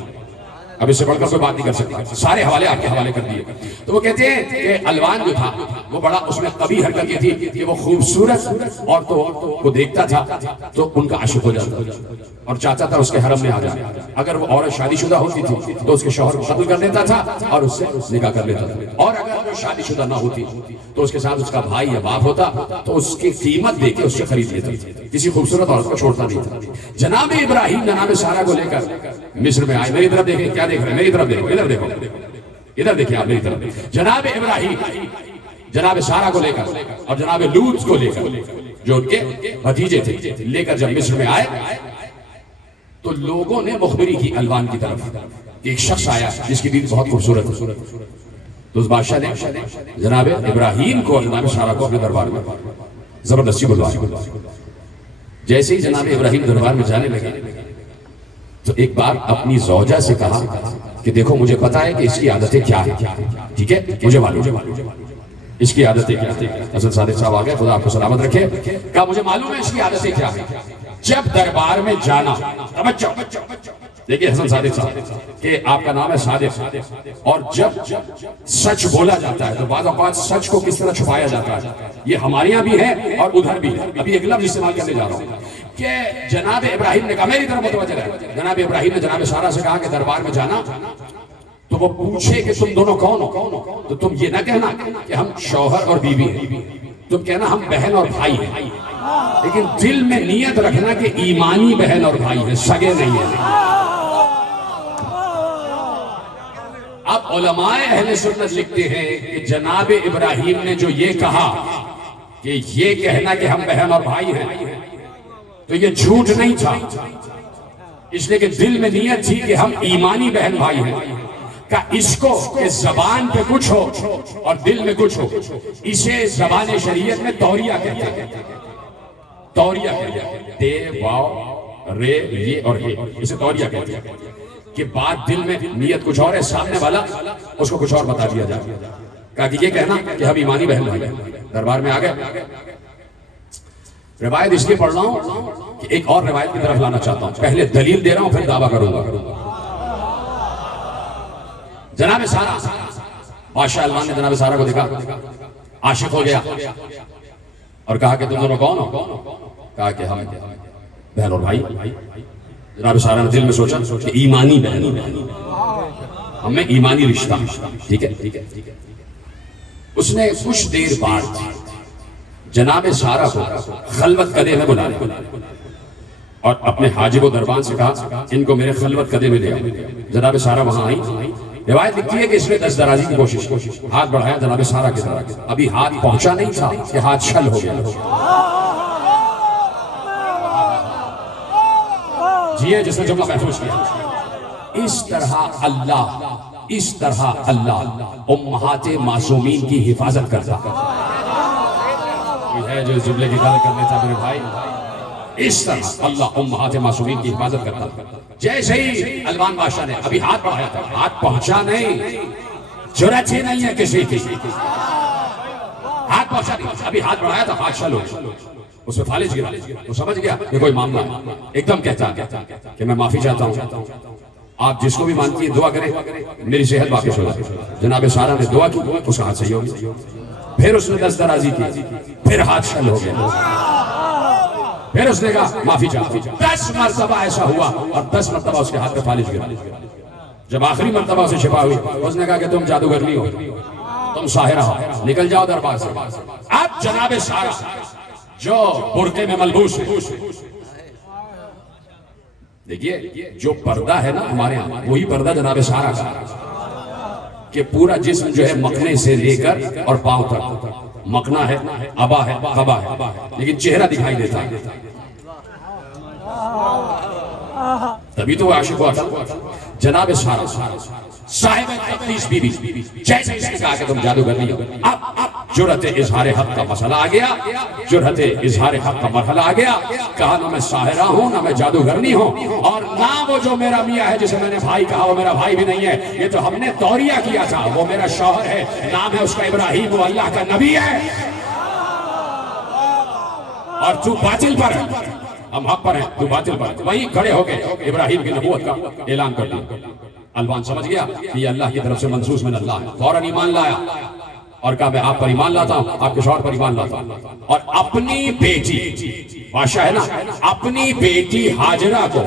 अब इससे बढ़कर कोई बात नहीं कर सकता, सारे हवाले आपके हवाले कर दिए। तो वो कहते हैं कि अलवान जो था वो बड़ा उसमें कभी हरकत ये थी कि वो खूबसूरत औरतों को देखता था तो उनका आशिक हो जाता और चाहता था उसके हरम में आ जाए। अगर वो औरत शादीशुदा होती थी तो उसके शौहर को कत्ल कर देता था और उससे निकाह कर लेता था, और अगर वो शादीशुदा ना होती तो उसके साथ उसका भाई या बाप होता तो उसकी कीमत देके उससे खरीद लेता, किसी खूबसूरत औरत को छोड़ता नहीं था। जनाब इब्राहिम जनाब सारा को लेकर मिस्र में आए। मेरी तरफ देखें, क्या देख रहे हैं? मेरी तरफ देखो, इधर देखो, इधर देखिए आप मेरी तरफ। जनाब इब्राहिम जनाब सारा को लेकर और जनाब लूत को लेकर जो उनके भतीजे थे लेकर जब मिस्र में आए तो लोगों ने मुखबिरी की अलवान की तरफ। एक शख्स आया जिसकी बीवी बहुत खूबसूरत है, तो उस बादशाह ने जनाब इब्राहिम को और जनाब सारा को अपने दरबार में जबरदस्ती बुलवाया। जैसे ही जनाब इब्राहिम दरबार में जाने लगे तो एक बार अपनी जौजा से कहा कि देखो मुझे पता है कि इसकी आदतें क्या है, ठीक है, मुझे मालूम इसकी आदतें क्या है। हसन सादिक साहब आ गए, खुदा आपको सलामत रखे। कहा मुझे मालूम है इसकी आदतें क्या है। जब दरबार में जाना, देखिए हसन सादिक साहब कि आपका नाम है सादिक, और जब सच बोला जाता है तो बाज़ औक़ात सच को किस तरह छुपाया जाता है, ये हमारे यहाँ भी है और उधर भी है। अभी एक लफ्ज़ इस्तेमाल करने जा रहा हूँ कि जनाब इब्राहिम ने कहा, मेरी तरफ मुतवज्जह रहे, जनाब इब्राहिम ने जनाब सारा से कहा कि दरबार में जाना तो वो पूछे कि तुम दोनों कौन हो, तो तुम ये ना कहना कि हम शौहर और बीवी हैं, तुम कहना हम बहन और भाई हैं, लेकिन दिल में नियत रखना कि ईमानी बहन और भाई है, सगे नहीं है। अब उलमाए अहले सुन्नत लिखते हैं कि जनाब इब्राहिम ने जो ये कहा कि ये कहना कि हम बहन और भाई हैं तो ये झूठ नहीं था, इसलिए कि दिल में नियत थी कि हम ईमानी बहन भाई हैं। का इसको कि जबान पे कुछ हो और दिल में कुछ हो, इसे जबान शरीयत में तौरिया कहते हैं। तौरिया कहते हैं, दे वाव रे ये और हे, इसे तौरिया कहते हैं कि बात दिल में नियत कुछ और है, सामने वाला उसको कुछ और बता दिया जाए। कहा कि ये कहना कि हम ईमानी बहन भाई हैं। दरबार में आ गए। रिवायत इसलिए पढ़ रहा हूं कि एक और रिवायत की तरफ लाना चाहता हूं, पहले दलील दे रहा हूं फिर दावा करूंगा। जनाब सारा बादशाह अलमान ने जनाब सारा को देखा, आशिक हो गया और कहा कि तुम दोनों कौन हो? कहा कि हम बहन और भाई। जनाब सारा ने दिल में सोचा कि ईमानी बहन, हमें ईमानी रिश्ता, ठीक है ठीक है ठीक है। उसने कुछ देर बाद जनाब सारा को खलवत कदे में बुला लिया और अपने हाजिब दरबान से कहा इनको मेरे खलवत कदे में ले आओ। जनाब सारा वहां आई। रिवायत लिखती है कि इसने दस दराजी की कोशिश, हाथ बढ़ाया जनाब सारा की तरफ, अभी हाथ पहुंचा नहीं था कि हाथ छल हो गया। जी है जिसने जुमला महफूज किया। इस तरह अल्लाह उम्महाते मासूमीन की हिफाजत करता है। जो जुमले की कदर कर लेता मेरे भाई, इस तरह अल्लाह उम्महाते मासूमीन की हिफाजत करता। जैसे ही अलमान बादशाह ने अभी हाथ बढ़ाया था, हाथ पहुंचा नहीं, जुर्रत ही नहीं है किसी की, हाथ पहुंचा नहीं, अभी हाथ बढ़ाया था, हाथ चलो, उसमें फालिज गिरा, वो समझ गया ये कोई मामला है। एकदम कहता कि मैं माफी चाहता हूं, आप जिसको भी मानती है दुआ करें मेरी सेहत वापस हो जाए। जनाब सारा ने दुआ की, उसका हाथ सही हो गया। फिर उसने दस दराजी की, फिर हाथ छल हो गया। फिर उसने कहा माफी चाहता हूं। 10 मरतबा ऐसा हुआ और 10 मरतबा उसके हाथ पे फालिज गिरा। जब आखिरी मरतबा उसे शिफा हुई, उसने कहा कि तुम जादूगरनी हो, तुम साहिरा हो, निकल जाओ दरबार से। अब जनाब सारा जो बुर्के में मलबूस है, देखिए जो पर्दा है ना हमारे यहाँ, वही पर्दा जनाब सारा का कि पूरा जिस्म जो है मखने से लेकर और पांव तक, मखना है, अबा है, कबा है, लेकिन चेहरा दिखाई देता है। तभी तो वो आशिक हुआ था। जनाब सारा साहिब तफ्तीश बीबी, जैसे इसने कहा कि तुम जादूगर नहीं हो, अब जुर्रत इजहार हक का मसला आ गया, जुर्रत इजहार हक का मरहला आ गया। कहा ना मैं साहिरा हूं, ना मैं जादूगरनी हूं, और ना वो जो मेरा मियाँ है जिसे मैंने भाई कहा वो मेरा भाई भी नहीं है, ये तो हमने तौरिया किया था, वो मेरा शौहर है, नाम है उसका इब्राहिम, वो अल्लाह का नबी है। और तू बातिल पर है, हम हक पर हैं, तू बातिल पर। वहीं खड़े हो गए इब्राहिम की नबूवत का ऐलान कर दिया। अलवान समझ गया कि ये अल्लाह की तरफ से मंसूस में अल्लाह है, फौरन ईमान लाया और कहा मैं आप पर ईमान लाता हूं, आपके शौहर पर ईमान लाता हूं। और अपनी बेटी, बादशाह है ना, अपनी बेटी हाजरा को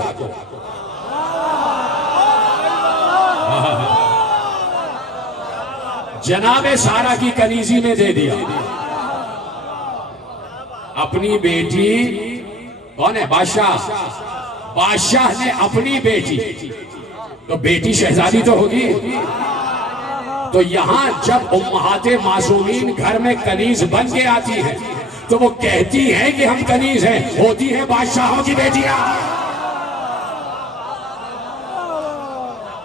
जनाबे सारा की कनीजी में दे दिया। अपनी बेटी, कौन है? बादशाह। बादशाह ने अपनी बेटी, तो बेटी शहजादी तो होगी। तो यहां जब उम्महाते मासूमीन घर में कनीज बन के आती हैं तो वो कहती हैं कि हम कनीज हैं, होती हैं बादशाहों की बेटियां,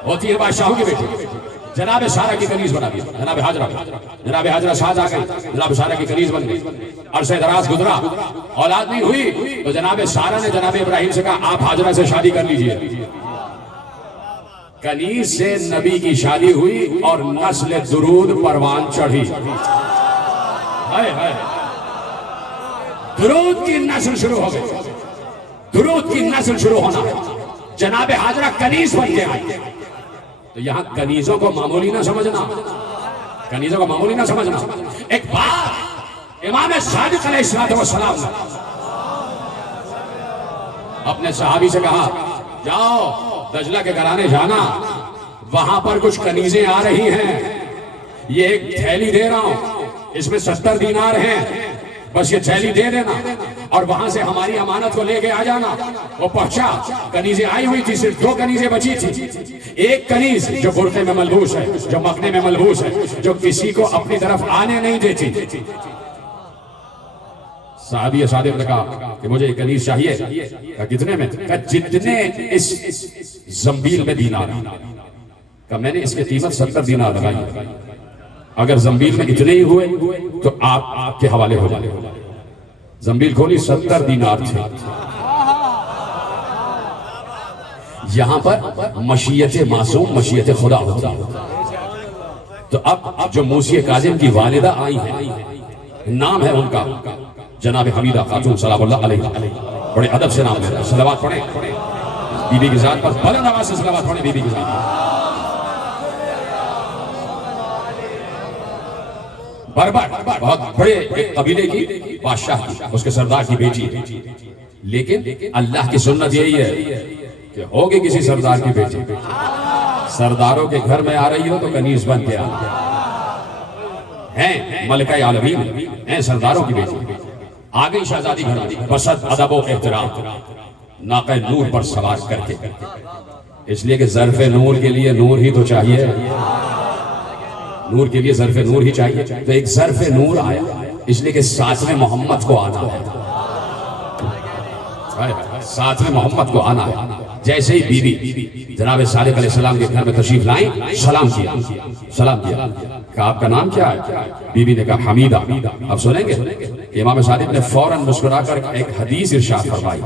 होती है बादशाहों की बेटी। जनाब सारा की कनीज बना दिया, जनाब हाजरा साथ आ गई, जनाब सारा की कनीज बन गई। अरसे दराज गुजरा, औलाद नहीं हुई, तो जनाब सारा ने जनाब इब्राहिम से कहा आप हाजरा से शादी कर लीजिए। कनीज से नबी की शादी हुई और नस्ल दुरूद परवान चढ़ी। हाय हाय, दुरूद की नस्ल शुरू हो गई, दुरूद की नस्ल शुरू होना। जनाब हाजरा कनीज बन के आई। तो यहां कनीजों को मामूली ना समझना, कनीजों को मामूली ना समझना। एक बार इमाम सादिक अलैहिस्सलाम ने अपने सहाबी से कहा जाओ दजला के घराने जाना, वहां पर कुछ कनीजें आ रही हैं, ये एक थैली दे रहा हूं, इसमें 70 दीनार हैं, बस ये थैली दे देना और वहां से हमारी अमानत को लेके आ जाना। वो पहुंचा, कनीजें आई हुई थी, सिर्फ 2 कनीजें बची थी। एक कनीज जो बुर्के में मलबूस है, जो मकने में मलबूस है, जो किसी को अपनी तरफ आने नहीं देती। साहबी सादिक ने कहा कि मुझे एक कनीज चाहिए। कहा कितने में? कहा जितने इस जंबील में दीनार। कहा मैंने इसकी कीमत 70 दीनार लगाई, अगर जंबील में इतने ही हुए तो आपके हवाले हो जाए। जंबील खोली, 70 दीनार थे। यहां पर मशीयत मासूम, मशीयत खुदा होती है। तो अब जो मूसी काजिम की वालिदा आई है, नाम है उनका जनाब हमीदा खातून सलामुल्लाह अलैहा। बड़े अदब से नाम लेते हैं। सलावत पढ़े बीबी की जात पर, बुलंद आवाज से सलावत पढ़े बीबी की जात पर। बरबर बहुत बड़े एक कबीले की बादशाह की, उसके सरदार की बेटी है। लेकिन अल्लाह की सुन्नत यही है कि होगी किसी सरदार की बेटी, सरदारों के घर में आ रही हो तो कनीज बन के आ हैं, मलिका आलमीन हैं, सरदारों की बेटी आ गई शहजादी घर में, बसत अदब व एहतराम, नाक़े नूर पर सवार करके। इसलिए कि ज़र्फ़े नूर के लिए नूर ही तो चाहिए, नूर के लिए ज़र्फ़े नूर ही चाहिए। तो एक ज़र्फ़े नूर आया, इसलिए कि साथ में मोहम्मद को आना है, साथ में मोहम्मद को आना है। जैसे ही बीबी जनाब सादिक अलैहिस्सलाम के घर में तशरीफ लाई, सलाम किया, सलाम किया। कहा आपका नाम क्या है? बीबी ने कहा हमीदा। अब सुनेंगे, इमाम सादिक ने फौरन मुस्कुराकर एक हदीस इरशाद फरमाई।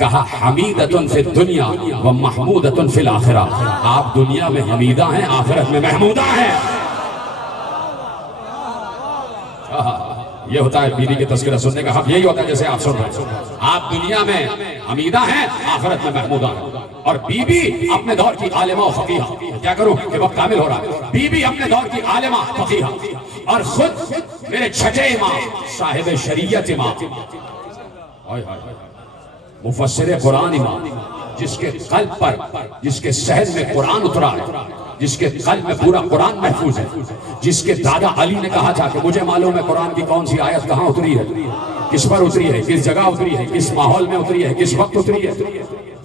कहा हमीदतुन फिद दुनिया व महमूदतुन फिल आखिरा। आप दुनिया में हमीदा हैं, आखिरत में महमूदा हैं। ये होता है बीबी के तस्करा सुनने का हक, यही होता है जैसे आप सुन रहे हैं। आप दुनिया में हमीदा हैं, आखिरत में महमूदा हैं। और बीबी अपने दौर की आलिमा और फकीहा, क्या करूं कि वक्त कामिल हो रहा है। बीबी अपने दौर की आलिमा फकीहा और खुद मेरे छठे इमाम साहिब शरीयत इमाम, मुफस्सिर कुरान इमाम, जिसके कल्ब पर, जिसके सहन में कुरान उतरा है, जिसके कल्ब में पूरा कुरान महफूज है, जिसके दादा अली ने कहा था कि मुझे मालूम है कुरान की कौन सी आयत कहाँ उतरी है, किस पर उतरी है, किस जगह उतरी है, किस माहौल में उतरी है, किस वक्त उतरी है।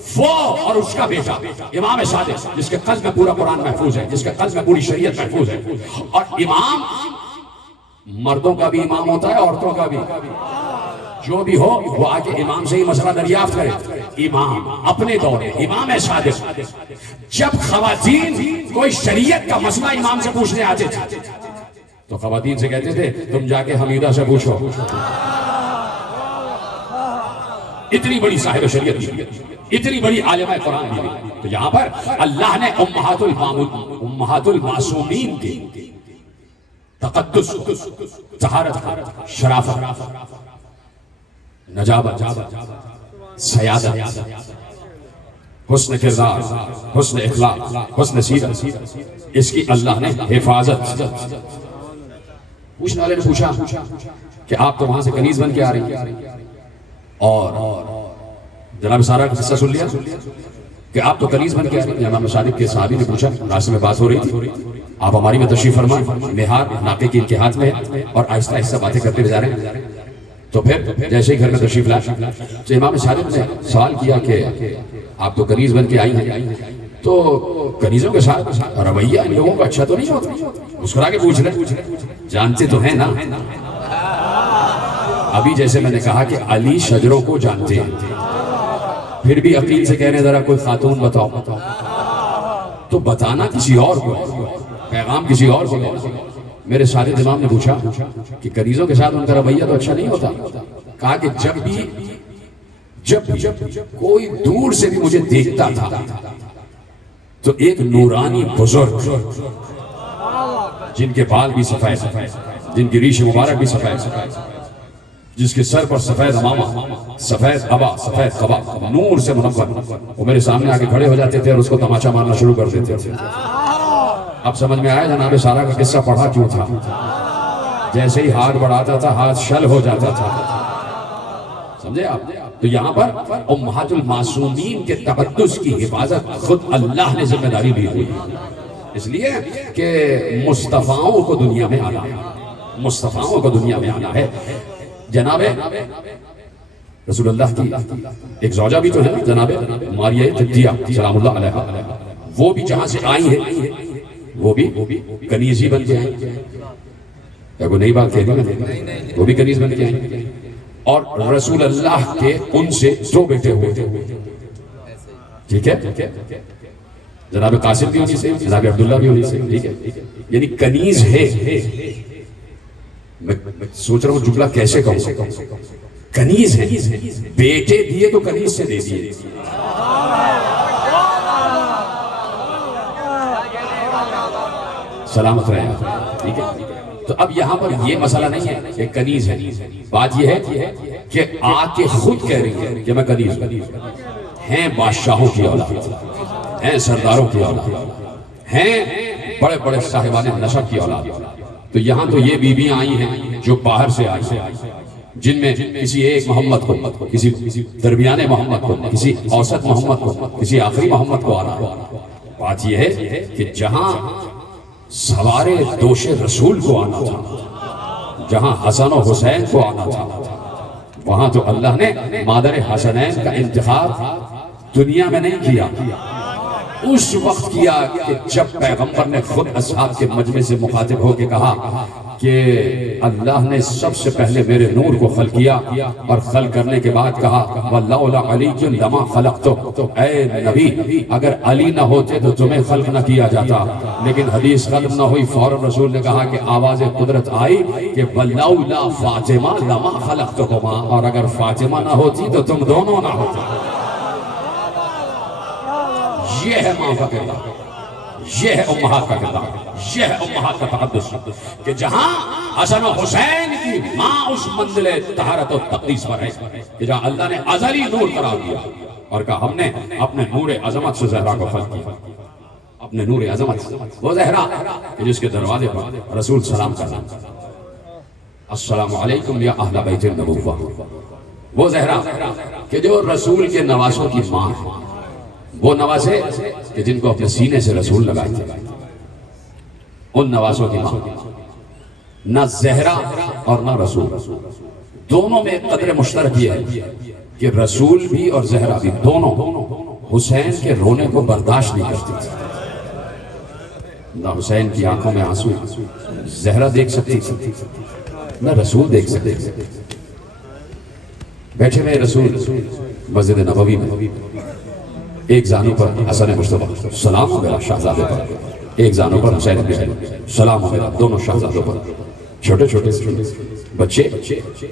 वो और उसका बेटा इमाम सादिक, जिसके कल्ब में पूरा कुरान महफूज है, जिसके कल्ब में पूरी शरीयत महफूज है। और इमाम मर्दों का भी इमाम होता है, औरतों का भी। जो भी हो वो आके इमाम से ही मसला दरियाफ्त करे। इमाम अपने दौर में इमाम सादिक, जब खवातीन कोई शरीयत का मसला इमाम से पूछने आते थे तो खवातीन से कहते थे तुम जाके हमीदा से पूछो, इतनी बड़ी साहिब शरीयत थी, इतनी बड़ी आलिमा कुरान भी। तो यहाँ पर अल्लाह ने उम्महातुल मासूमीन की तक़द्दुस, तहारत, शराफत, नजाबत, सयादत, हुस्न किरदार, हुस्न इखलाक, हुस्न सीरत, इसकी अल्लाह ने हिफाजत। पूछने वाले ने पूछा कि आप तो वहां से कनीज बन के आ रही हैं, और जनाब सारा का किस्सा सुन लिया कि आप तो कनीज बन के आ रही हैं। इमाम सादिक के साहबी ने पूछा, रास्ते में बात हो रही थी, आप हमारी में तशरीफ फरमाएं, निहार नाके की इनके हाथ में है और आहिस्ता आहिस्ता बातें करते हुए जा रहे हैं। तो फिर जैसे ही घर में तशरीफ लाए तो इमाम सादिक ने सवाल किया कि आप तो कनीज बन के आई हैं, तो कनीजों के साथ रवैया इन लोगों का अच्छा तो नहीं होता? मुस्कुरा के पूछ रहे, जानते तो हैं ना? अभी जैसे मैंने कहा कि अली शजरों को जानते हैं, फिर भी अकील से कह रहे जरा कोई खातून बताओ, तो बताना किसी और को, पैगाम किसी और को देना। मेरे सारे इमाम ने पूछा कि कनीजों के साथ उनका रवैया तो अच्छा नहीं होता। कहा कि जब भी कोई दूर से भी मुझे देखता था तो एक नूरानी बुजुर्ग, जिनके बाल भी सफेद, जिनकी रीश मुबारक भी सफेद, जिसके सर पर सफेद अमामा, सफेद अबा, सफेद कबा, नूर से मुनव्वर, वो मेरे सामने आके खड़े हो जाते थे और उसको तमाचा मारना शुरू कर देते थे। अब समझ में आया जनाब सारा का किस्सा पढ़ा क्यों था? जैसे ही हाथ बढ़ाता था हाथ शल हो जाता था, समझे आप? तो यहाँ पर उम्महातुल मासूमीन के तक़द्दुस की हिफाजत खुद अल्लाह ने जिम्मेदारी दी हुई है, इसलिए कि मुस्तफ़ाओं को दुनिया में आना है, मुस्तफ़ाओं को दुनिया में आना है। जनाबे रसूलुल्लाह की एक ज़ौजा भी तो है ना, जनाबे मारिया तिद्दिया सलामुल्लाह अलैहा, वो भी जहां से आई है वो भी कनीज ही बन के आई। क्या वो नई बात कह दी मैंने? वो भी कनीज बन के आई। और रसूलुल्लाह के उनसे 2 बेटे हुए थे, ठीक है? जनाब कासिम भी उन्हीं से, जनाब अब्दुल्ला भी उन्हीं से, ठीक है? यानी कनीज है। मैं सोच रहा हूँ जुमला कैसे कहूँ, कनीज है, बेटे दिए तो कनीज से दे दिए। सलामत रहे, ठीक है? तो अब यहाँ पर ये मसला नहीं है कि कनीज है, बात ये है कि आके खुद कह रही है कि मैं कनीज हैं, बादशाहों की औलाद हैं, सरदारों की औलाद हैं, बड़े बड़े साहिबाने नशब की औलाद। तो यहाँ तो ये बीबियां आई हैं जो बाहर से आई हैं, जिनमें किसी एक मोहम्मद को, किसी दरमियाने मोहम्मद को, किसी औसत मोहम्मद को, किसी आखिरी मोहम्मद को आना। बात यह है कि जहां सवारे दोषे रसूल को आना था, जहां हसन और हुसैन को आना था, वहां तो अल्लाह ने मादर हसनैन का इंतखाब दुनिया में नहीं किया, उस वक्त किया कि जब पैगंबर ने खुद असहाब के मजमे से मुखातिब होकर कहा कि अल्लाह ने सबसे पहले मेरे नूर को खल किया और खल करने के बाद कहा वल्लौला अलीयुन लमा खलक़तु, ऐ नबी अगर अली न होते तो तुम्हें खल्क न किया जाता। लेकिन हदीस खत्म न हुई, फौरन रसूल ने कहा कि आवाज़ कुदरत आई कि वल्लौला फातिमा लमा खलक़तुहुमा, और अगर फातिमा न होती तो तुम दोनों ना होते। ये है मां का किरदार, ये है उम्महात का किरदार, ये है उम्महात का तक़द्दुस कि जहां हसन और हुसैन की मां उस मंजिल तहारत और तक़दीस पर है कि जहां अल्लाह ने अज़ली नूर करार दिया और कहा हमने अपने नूर अज़मत से ज़हरा को खल्क़ किया, अपने नूर अज़मत, वो ज़हरा कि जिसके दरवाजे पर रसूल सलाम करना, अस्सलामु अलैकुम या अहला बैत नबुव्वा, वो ज़हरा कि जो रसूल के नवासों की मां है, वो नवासे कि जिनको अपने सीने से रसूल लगाए थे, उन नवासों की मां, न ज़हरा और न रसूल, दोनों में कदर मुश्तरक ये है कि रसूल भी और ज़हरा भी दोनों हुसैन के रोने को बर्दाश्त नहीं करती थी। न हुसैन की आंखों में आंसू ज़हरा देख सकती थी, न रसूल देख सकते थे। बैठे हुए रसूल मस्जिद नबवी में, एक जानू पर हसन मुस्तफा सलाम मेरा शहजादे पर, एक जानों पर हुसैन भी है, सलाम हो मेरा दोनों शहजादों पर। छोटे छोटे बच्चे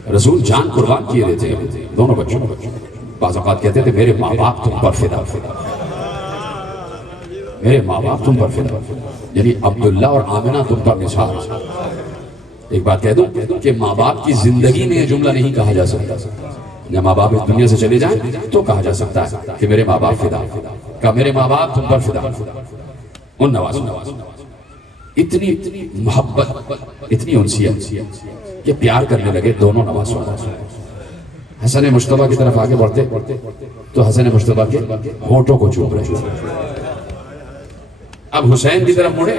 रसूल जान कुर्बान किए देते हैं दोनों बच्चों। बाज़ औक़ात कहते थे मेरे माँ बाप तुम पर फिदा, मेरे माँ बाप तुम पर फिदा, यानी अब्दुल्ला और आमिना तुम पर निसार। एक बात कह दूं कि माँ बाप की जिंदगी में यह जुमला नहीं कहा जा सकता। जब माँ बाप इस दुनिया से चले जाएं तो कहा जा सकता है कि मेरे माँ बाप फिदा, का मेरे माँ बाप तुम पर फिदा। उन नवाज़ों इतनी मोहब्बत, इतनी उनसियत कि प्यार करने लगे दोनों नवाज़ों। हसन मुश्तबा की तरफ आगे बढ़ते तो हसन मुश्तबा के होठों को चूम रहे। अब हुसैन की तरफ मुड़े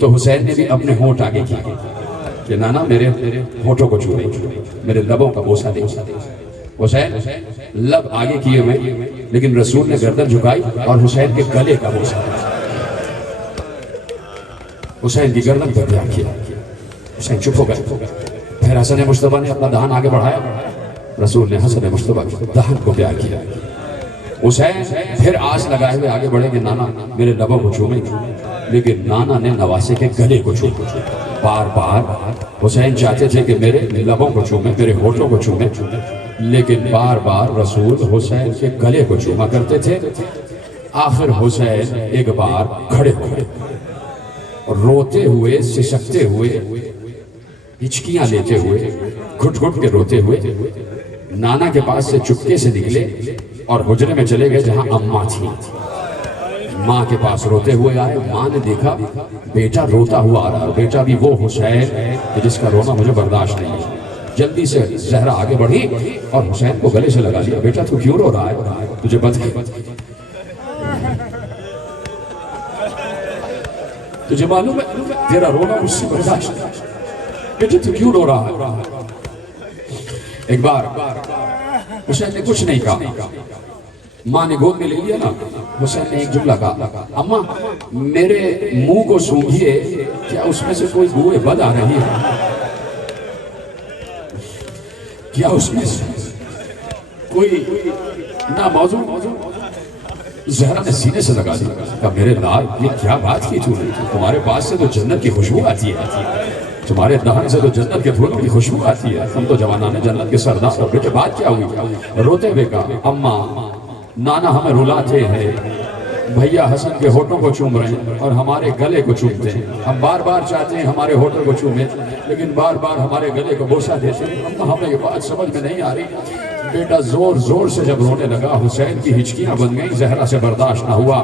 तो हुसैन ने भी अपने होठ आगे किए कि नाना मेरे होठों को चूमे, मेरे लबों का बोसा दे। हुसैन लब आगे किए हुए, लेकिन रसूल ने गर्दन झुकाई और हुसैन के गले का बोसा दिया। हुसैन की गर्दन पर प्यार किया, हुसैन चुप हो गए। फिर हसन मुश्तबा ने अपना दहन आगे बढ़ाया, रसूल ने हसन मुश्तबा के दहन को प्यार किया। हुसैन फिर आस लगाए हुए आगे बढ़े कि नाना मेरे लबों को चूमेंगे, लेकिन नाना ने नवासे के गले को चूमा। बार बार हुसैन चाहते थे कि मेरे लबों को चूमे, मेरे होठों को चूमे, लेकिन बार बार रसूल हुसैन के गले को चूमा करते थे। आखिर हुसैन एक बार खड़े हो गए, रोते हुए, सिसकते हुए, हिचकियां लेते हुए, घुट घुट के रोते हुए नाना के पास से चुपके से निकले और हुजरे में चले गए जहां अम्मा थी। माँ के पास रोते हुए आए। माँ ने देखा बेटा रोता हुआ आ रहा है, बेटा भी वो हुसैन जिसका रोना मुझे बर्दाश्त नहीं है। जल्दी से जहरा आगे बढ़ी और हुसैन को गले से लगा लिया। बेटा तू क्यों रो रहा है, तुझे तुझे मालूम है तेरा रोना मुझसे बर्दाश्त नहीं, बेटा तू क्यों रो रहा है। एक बार हुसैन ने कुछ नहीं कहा, माँ ने गोद में ले लिया ना। हुसैन ने एक जुमला कहा, अम्मा मेरे मुंह को सूंघिए, क्या उसमें से कोई बूए बद आ रही है, क्या उसमें से कोई ना मौजूद। जहरा ने सीने से लगा दिया, मेरे लाल ये क्या बात की तूने, तुम्हारे पास से तो जन्नत की खुशबू आती है, तुम्हारे दहन से तो जन्नत के फूलों की खुशबू आती है, तुम तो जवाना ने जन्नत के सरदार। बेटे बात क्या हुई। रोते हुए कहा, अम्मा नाना हमें रुलाते हैं, भैया हसन के होठों को चूम रहे हैं और हमारे गले को चूमते हैं। हम बार बार चाहते हैं हमारे होठों को चूमे, लेकिन बार बार हमारे गले को बोसा देते हैं। अम्मा हमें ये बात समझ में नहीं आ रही। बेटा जोर जोर से जब रोने लगा, हुसैन की हिचकियां बन गई, जहरा से बर्दाश्त ना हुआ।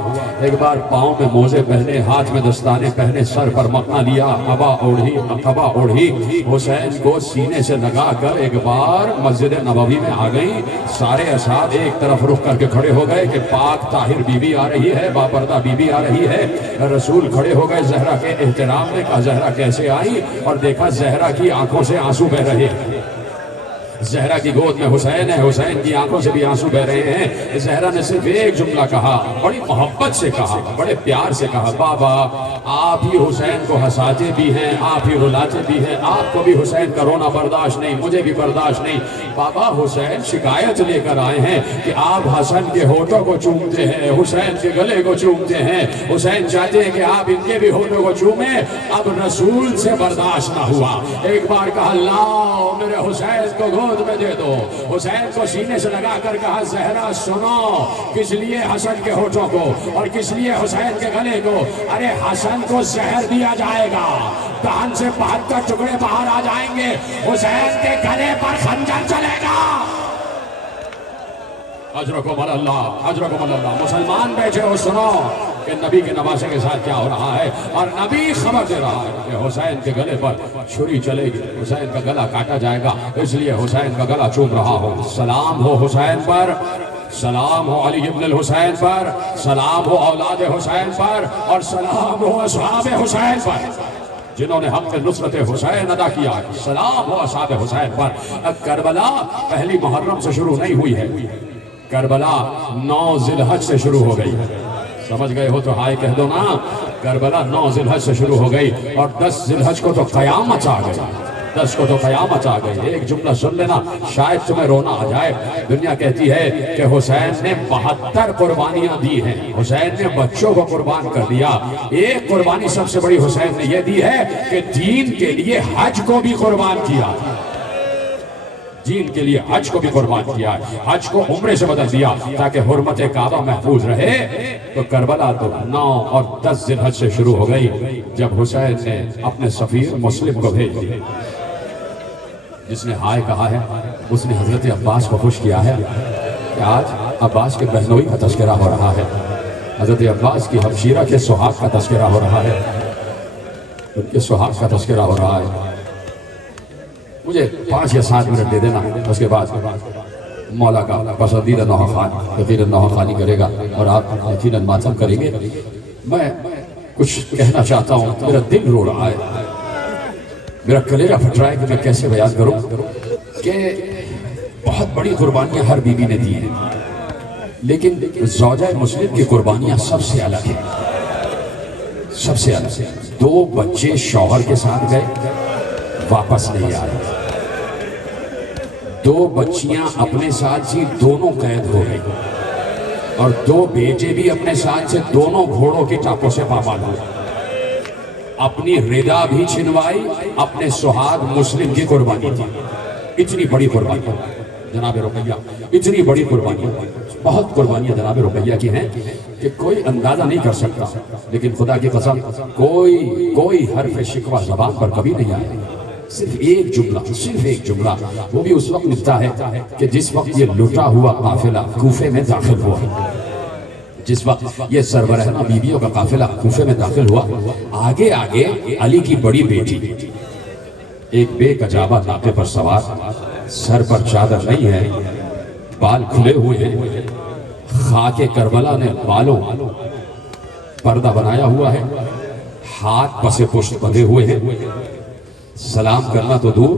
एक बार पाँव में मोजे पहने, हाथ में दस्ताने पहने, सर पर मकना लिया, कबा ओढ़ी, हुसैन को सीने से लगा कर एक बार मस्जिद नबवी में आ गई। सारे असाब एक तरफ रुख करके खड़े हो गए कि पाक ताहिर बीबी आ रही है, बापर्दा बीबी आ रही है। रसूल खड़े हो गए जहरा के एहतराम में। कहा जहरा कैसे आई, और देखा जहरा की आंखों से आंसू बह रहे हैं। जहरा की गोद में हुसैन है, हुसैन की आंखों से भी आंसू बह रहे हैं। जहरा ने सिर्फ एक जुमला कहा, बड़ी मोहब्बत से कहा, बड़े प्यार से कहा, बाबा आप ही हुसैन को हंसाते भी हैं, आप ही रुलाते भी हैं, आपको भी हुसैन का रोना बर्दाश्त नहीं, मुझे भी बर्दाश्त नहीं। बाबा हुसैन शिकायत लेकर आए हैं कि आप हसन के होठों को चूमते हैं, हुसैन के गले को चूमते हैं। हुसैन चाहते हैं कि आप इनके भी होठों को चूमे। अब रसूल से बर्दाश्त ना हुआ। एक बार कहा, लाओ मेरे हुसैन को गोद में दे दो। हुसैन को सीने से लगाकर कहा, जहरा सुनो, किस लिए हसन के होठों को और किस लिए हुसैन के गले को। अरे हसन को जहर दिया जाएगा, कान से 72 टुकड़े बाहर आ जाएंगे, हुसैन के गले पर खंजर चलेगा। अजरकुम अल्लाह, अजरकुम अल्लाह। मुसलमान बैठे हो, सुनो कि नबी के नवासे के साथ क्या हो रहा है। और नबी खबर दे रहा है कि हुसैन के गले पर छुरी चलेगी, हुसैन का गला काटा जाएगा, इसलिए हुसैन का गला चूम रहा हो। सलाम हो हुसैन पर, सलाम हो अली इब्न हुसैन पर, सलाम हो औलाद हुसैन पर, और सलाम हो असहाब हुसैन पर जिन्होंने हमने नुसरत हुसैन अदा किया। सलाम हो असहाब हुसैन पर। करबला पहली मुहर्रम से शुरू नहीं हुई है, करबला 9 जिलहज से शुरू हो गई। समझ गए हो तो हाय कह दो ना। करबला 9 जिलहज से शुरू हो गई और 10 जिलहज को तो कयामत आ गई। 10 को तो कयामत आ गई। एक जुमला सुन लेना, शायद तुम्हें रोना आ जाए। दुनिया कहती है कि हुसैन ने 72 कुर्बानियां दी हैं, हुसैन ने बच्चों को कुर्बान कर दिया। एक कुर्बानी सबसे बड़ी हुसैन ने यह दी है कि दीन के लिए हज को भी कुर्बान किया, दीन के लिए हज को भी कुर्बान किया, हज को उम्रे से बदल दिया ताकि हुर्मत काबा महफूज रहे। तो करबला तो 9 और 10 जिलहज से शुरू हो गई जब हुसैन ने अपने सफीर मुस्लिम को भेज दिया। जिसने हाय कहा है उसने हजरत अब्बास को खुश किया है कि आज अब्बास के बहनोई का तस्करा हो रहा है, हजरत अब्बास की हबशीरा के सुहाग का तस्करा हो रहा है, उनके सुहाग का तस्करा हो रहा है। मुझे 5 या 7 मिनट दे देना, उसके बाद मौला का पसंदीदा नौखान यकीनन नौखानी करेगा और आप यकीनन मातम करेंगे। मैं कुछ कहना चाहता हूँ, मेरा दिल रो रहा है, मेरा कलेजा फट रहा है कि मैं कैसे बयान करूँ कि बहुत बड़ी कुर्बानियाँ हर बीबी ने दी हैं, लेकिन ज़ौजा मुस्लिम की कुर्बानियाँ सबसे अलग है, सबसे अलग है। 2 बच्चे शौहर के साथ गए, वापस नहीं आए। 2 बच्चियां अपने साथ थी, दोनों कैद हो गई, और 2 बेटे भी अपने साथ से, दोनों घोड़ों की टापों से पामाल हुए। अपनी रिदा भी छिनवाई, अपने सुहाग मुस्लिम की कुर्बानी थी। इतनी बड़ी कुर्बानी जनाब रुकैया, इतनी बड़ी कुर्बानी, बहुत कुर्बानियां जनाब रुकैया की हैं कि कोई अंदाजा नहीं कर सकता। लेकिन खुदा की कसम कोई हर्फ शिकवा जबान पर कभी नहीं आया। सिर्फ एक जुमला, सिर्फ एक जुमला, वो भी उस वक्त मिलता है कि जिस वक्त ये लुटा हुआ काफिला कूफे में दाखिल हुआ, जिस वक्त ये सरबराह बीवियों का काफिला कूफे में दाखिल हुआ, आगे आगे अली की बड़ी बेटी एक बेकजाबा नाके पर सवार, सर पर चादर नहीं है, बाल खुले हुए हैं, खाके करबला ने बालों पर्दा बनाया हुआ है, हाथ पसे पुष्ट बंधे हुए हैं। सलाम करना तो दूर,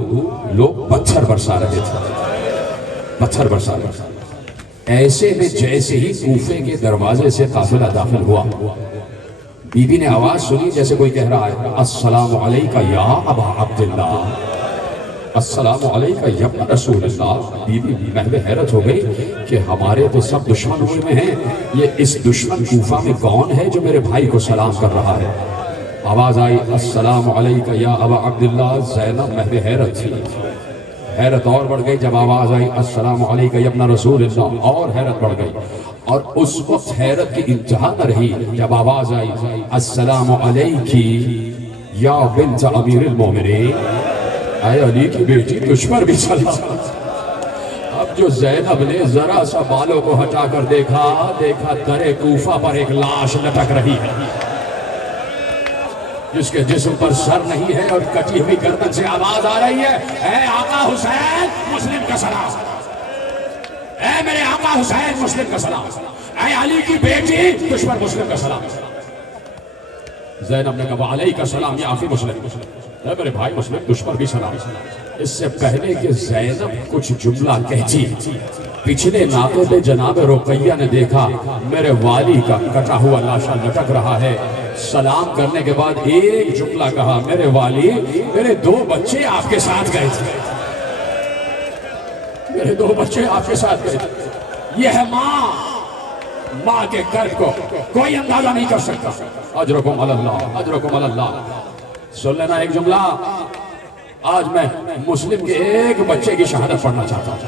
लोग पत्थर बरसा रहे थे, पत्थर बरसा रहे थे। ऐसे में जैसे ही कूफे के दरवाजे से काफिला दाखिल हुआ, बीबी ने आवाज सुनी जैसे कोई कह रहा है, अस्सलामु अलैका या अबा अब्दुल्लाह, अस्सलामु अलैका या रसूलल्लाह। बीबी महवे हैरत हो गई कि हमारे तो सब दुश्मन हुए में हैं, ये इस दुश्मन कूफा में कौन है जो मेरे भाई को सलाम कर रहा है। आवाज आई, अस्सलामु अलैका या अबा अब्दुल्लाह। ज़ैनब महवे हैरत थी, हैरत और बढ़ गई जब आवाज आई अस्सलामु अलैका या रसूलल्लाह, और हैरत बढ़ गई। और उस वक्त हैरत की इंतहा न रही जब आवाज आई अस्सलामु अलैकी या बिन्त अमीरुल मोमिनीन, आए अली की बेटी तुझ पर भी सलाम। अब जो ज़ैनब ने जरा सा बालों को हटाकर देखा दरे कूफा पर एक लाश लटक रही है, जिसके जिस्म पर सर नहीं है और कटी हुई गर्दन से आवाज आ रही है, ऐ आका हुसैन मुस्लिम का सलाम, ऐ मेरे आका हुसैन मुस्लिम का सलाम, ऐ अली की बेटी तुझ पर मुस्लिम का सलाम। ज़ैनब ने कहा अलैका सलाम या अखी मुस्लिम, ऐ मेरे भाई मुस्लिम तुझ पर भी सलाम। इससे पहले कि ज़ैनब कुछ जुमला कहती, पिछले नाते पे जनाब रुकैया ने देखा मेरे वाली का कटा हुआ लाशा लटक रहा है। सलाम करने के बाद एक जुमला कहा, मेरे वाली मेरे 2 बच्चे आपके साथ गए थे, मेरे 2 बच्चे आपके साथ गए थे। यह है माँ के कर्ज को कोई अंदाजा नहीं कर सकता। अजरकुम अल्लाह, अजरकुम अल्लाह। सुन लेना एक जुमला, आज मैं मुस्लिम के एक बच्चे की शहादत पढ़ना चाहता हूँ।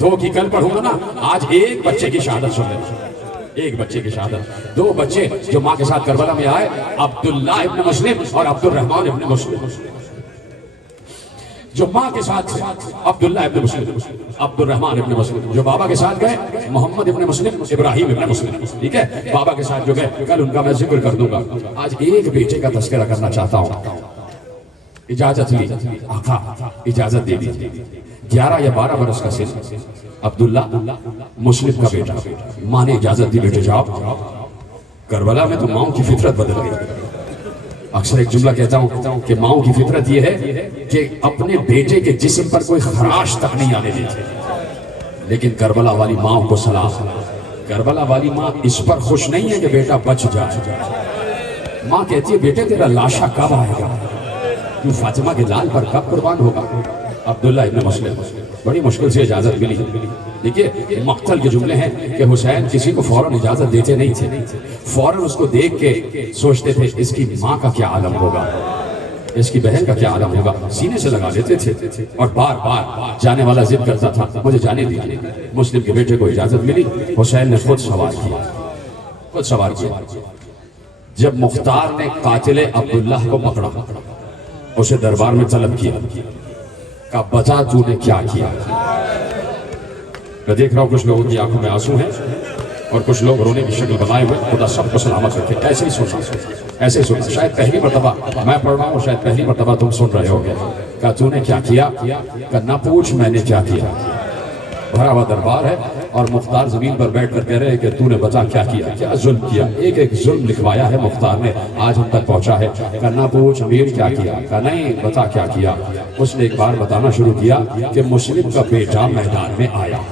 2 की कल पढ़ूंगा ना, आज एक बच्चे की शहादत सुन लेना, एक बच्चे की शहादत। 2 बच्चे जो माँ के साथ करबला में आए, अब्दुल्ला इब्न मुस्लिम और अब्दुल रहमान इब्न मुस्लिम। जो माँ के साथ अब्दुल्ला इब्न मुस्लिम, अब्दुल रहमान इब्न मुस्लिम। जो बाबा के साथ गए, मोहम्मद इब्न मुस्लिम, इब्राहिम इब्न मुस्लिम। ठीक है, बाबा के साथ जो गए, कल उनका मैं जिक्र कर दूंगा। आज एक बेटे का तस्करा करना चाहता हूँ। इजाजत ली आका, इजाजत दे दी। 11 या 12 बरस का सिन, अब्दुल्ला मुस्लिम का बेटा। माँ ने इजाजत दी, बेटे जाओ। करबला में तो माओ की फितरत बदल गई। अक्सर एक जुमला कहता हूँ कि माओ की फितरत यह है कि अपने बेटे के जिस्म पर कोई खराश तक नहीं आने देती। लेकिन करबला वाली माँ को सलाम, करबला वाली माँ इस पर खुश नहीं है कि बेटा बच जाए। माँ कहती है बेटे तेरा लाशा कब आएगा, तू फातिमा के लाल पर कब कुर्बान होगा? अब्दुल्ला इब्न मुस्लिम, बड़ी मुश्किल से इजाजत मिली। देखिए मक्तल के जुमले हैं कि हुसैन किसी को फौरन इजाजत देते नहीं थे, फौरन उसको देख के सोचते थे इसकी माँ का क्या आलम होगा, इसकी बहन का क्या आलम होगा, सीने से लगा लेते थे। और बार बार जाने वाला जिद करता था मुझे जाने दीजिए। मुस्लिम के बेटे को इजाजत मिली, हुसैन ने खुद सवार किया, खुद सवार किया। जब मुख्तार ने कातिल अब्दुल्लाह को पकड़ा, उसे दरबार में तलब किया, कहा बता तूने क्या किया। मैं देख रहा हूं कुछ लोगों की आंखों में आंसू हैं और कुछ लोग रोने की शक्ल बनाए हुए। खुदा सबको सलामत रखे। ऐसे ही सुना, ऐसे ही सुना। शायद पहली मर्तबा मैं पढ़ रहा हूँ, शायद पहली मर्तबा तुम सुन रहे होगे। कहा तूने क्या किया? कहा ना पूछ मैंने क्या किया। भरा हुआ दरबार है और मुख्तार जमीन पर बैठ कर कह रहे हैं कि तूने बता क्या किया, क्या जुल्म किया। एक एक जुल्म लिखवाया है मुख्तार ने, आज हम तक पहुंचा है। करना पूछ अमीर क्या किया? कहा नहीं बता क्या किया। उसने एक बार बताना शुरू किया कि मुस्लिम का बेटा मैदान में आया,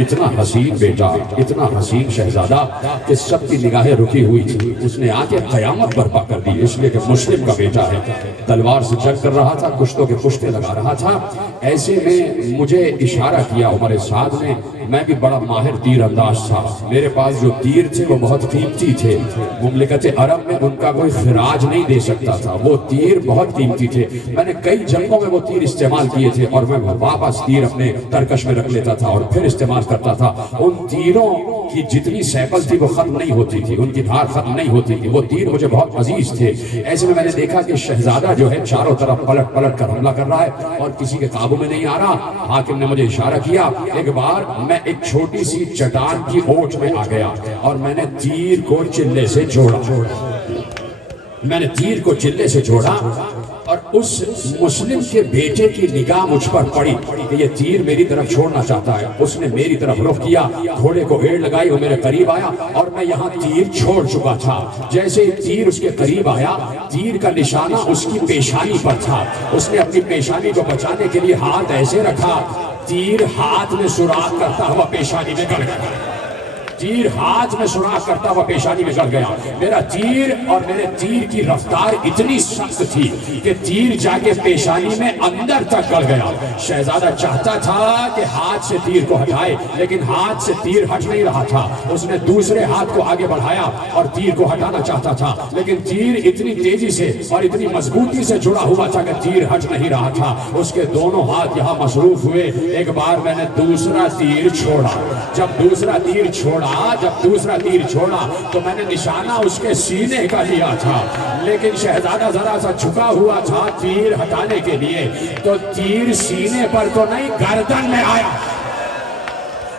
इतना हसीन बेटा, इतना हसीन शहजादा कि सबकी निगाहें रुकी हुई थी। उसने आके कयामत बर्पा कर दी, इसलिए कि मुस्लिम का बेटा है। तलवार से जंग कर रहा था, कुश्तों के पुश्ते लगा रहा था। ऐसे में मुझे इशारा किया उमर साद ने, मैं भी बड़ा माहिर तीर अंदाज था, मेरे पास जो तीर थे वो बहुत कीमती थे। मुमलिकत अरब में उनका कोई खिराज नहीं दे सकता था, वो तीर बहुत कीमती थे। मैंने कई जंगों में वो तीर इस्तेमाल किए थे और मैं वापस तीर अपने तरकश में रख लेता था और फिर इस्तेमाल करता था। उन तीरों की जितनी सैकल थी वो खत्म नहीं होती थी, उनकी धार खत्म नहीं होती थी। वो तीर मुझे बहुत अजीज थे। ऐसे में मैंने देखा कि शहजादा जो है चारों तरफ पलट पलट कर हमला कर रहा है और किसी के काबू में नहीं आ रहा। हाकिम ने मुझे इशारा किया। एक बार मैं एक छोटी सी चट्टान की ओट में आ गया और मैंने तीर को चिल्ले से जोड़ा। मैंने तीर को चिल्ले से जोड़ा और उस मुस्लिम के बेटे की निगाह मुझ पर पड़ी कि ये तीर मेरी तरफ छोड़ना चाहता है। उसने मेरी तरफ रुख किया, घोड़े को एड़ लगाई, वो मेरे करीब आया और मैं यहाँ तीर छोड़ चुका था। जैसे ही तीर उसके करीब आया, तीर का निशाना उसकी पेशानी पर था। उसने अपनी पेशानी को बचाने के लिए हाथ ऐसे रखा, तीर हाथ में सुराख करता हुआ पेशानी में गड़ गया। तीर हाथ में सुराख करता हुआ पेशानी में गड़ गया। मेरा तीर और मेरे तीर की रफ्तार इतनी सख्त थी कि तीर जाके पेशानी में अंदर तक गड़ गया। शहजादा चाहता था कि हाथ से तीर को हटाए, लेकिन हाथ से तीर हट नहीं रहा था। उसने दूसरे हाथ को आगे बढ़ाया और तीर को हटाना चाहता था, लेकिन तीर इतनी तेजी से और इतनी मजबूती से जुड़ा हुआ था कि तीर हट नहीं रहा था। उसके दोनों हाथ यहाँ मसरूफ हुए। एक बार मैंने दूसरा तीर छोड़ा। जब दूसरा तीर छोड़ा तो मैंने निशाना उसके सीने का लिया था, लेकिन शहजादा जरा सा झुका हुआ था तीर हटाने के लिए, तो तीर सीने पर तो नहीं गर्दन में आया।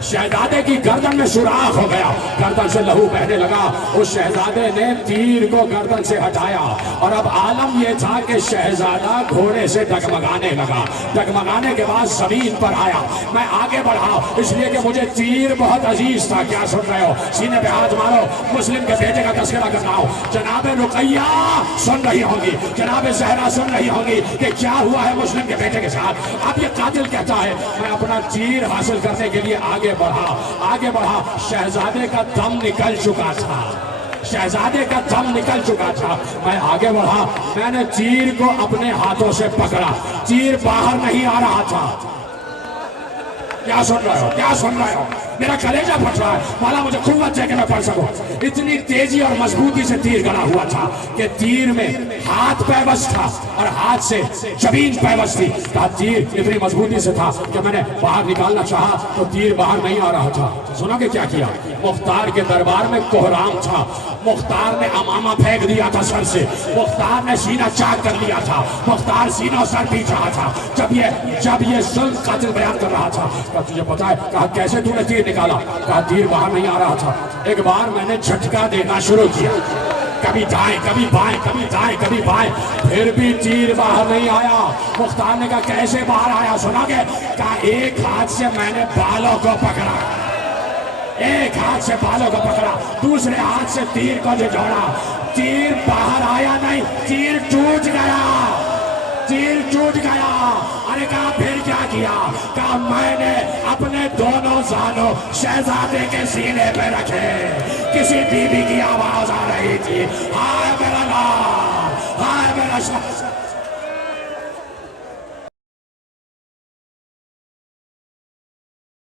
शहजादे की गर्दन में सुराख हो गया, गर्दन से लहू बहने लगा। उस शहजादे ने तीर को गर्दन से हटाया और अब आलम यह था कि शहजादा घोड़े से डगमगाने लगा। डगमगाने के बाद जमीन पर आया। मैं आगे बढ़ा इसलिए कि मुझे तीर बहुत अजीज था। क्या सुन रहे हो? सीने पे हाथ मारो। मुस्लिम के बेटे का तस्करा कर रहा हूं। जनाबे रुकैया सुन रही होंगी, जनाबे जहरा सुन रही होंगी कि क्या हुआ है मुस्लिम के बेटे के साथ। अब ये कातिल कहता है मैं अपना तीर हासिल करने के लिए आगे बढ़ा। शहजादे का दम निकल चुका था, शहजादे का दम निकल चुका था। मैं आगे बढ़ा, मैंने तीर को अपने हाथों से पकड़ा। तीर बाहर नहीं आ रहा था। क्या सुन रहे हो? क्या सुन रहे हो? मेरा कलेजा फट रहा है। माला मुझे कुव्वत दे के मैं पढ़ सकूं। इतनी तेजी और मजबूती से तीर गड़ा हुआ था कि तीर में हाथ पैबस था और हाथ से जमीन पैबस थी। तीर इतनी मजबूती से था कि मैंने बाहर निकालना चाहा तो तीर बाहर नहीं आ रहा था। सुनोगे क्या किया? मुख्तार के दरबार में कोहराम था। मुख्तार ने अमामा फेंक दिया था सर से। मुख्तार ने सीना चाक कर लिया था। मुख्तार सीना सर पीट रहा था जब ये जुल्म कातिल बयान कर रहा था। कहा तुझे पता है? कहा कैसे तूने तीर निकाला? कहा तीर बाहर नहीं आ रहा था। एक बार मैंने झटका देना शुरू किया, कभी दाएं कभी बाएं, कभी दाएं कभी बाएं, फिर भी तीर बाहर नहीं आया। मुख्तार ने कहा कैसे बाहर आया? सुनोगे? कहा एक हाथ से मैंने बालों को पकड़ा, एक हाथ से बालों को पकड़ा, दूसरे हाथ से तीर को जोड़ा। तीर बाहर आया नहीं, तीर टूट गया, तीर टूट गया। अरे कहा फिर क्या किया? कहा मैंने अपने दोनों जानों शहजादे के सीने पे रखे। किसी बीबी की आवाज आ रही थी, हाय मेरा लाल, हाय मेरा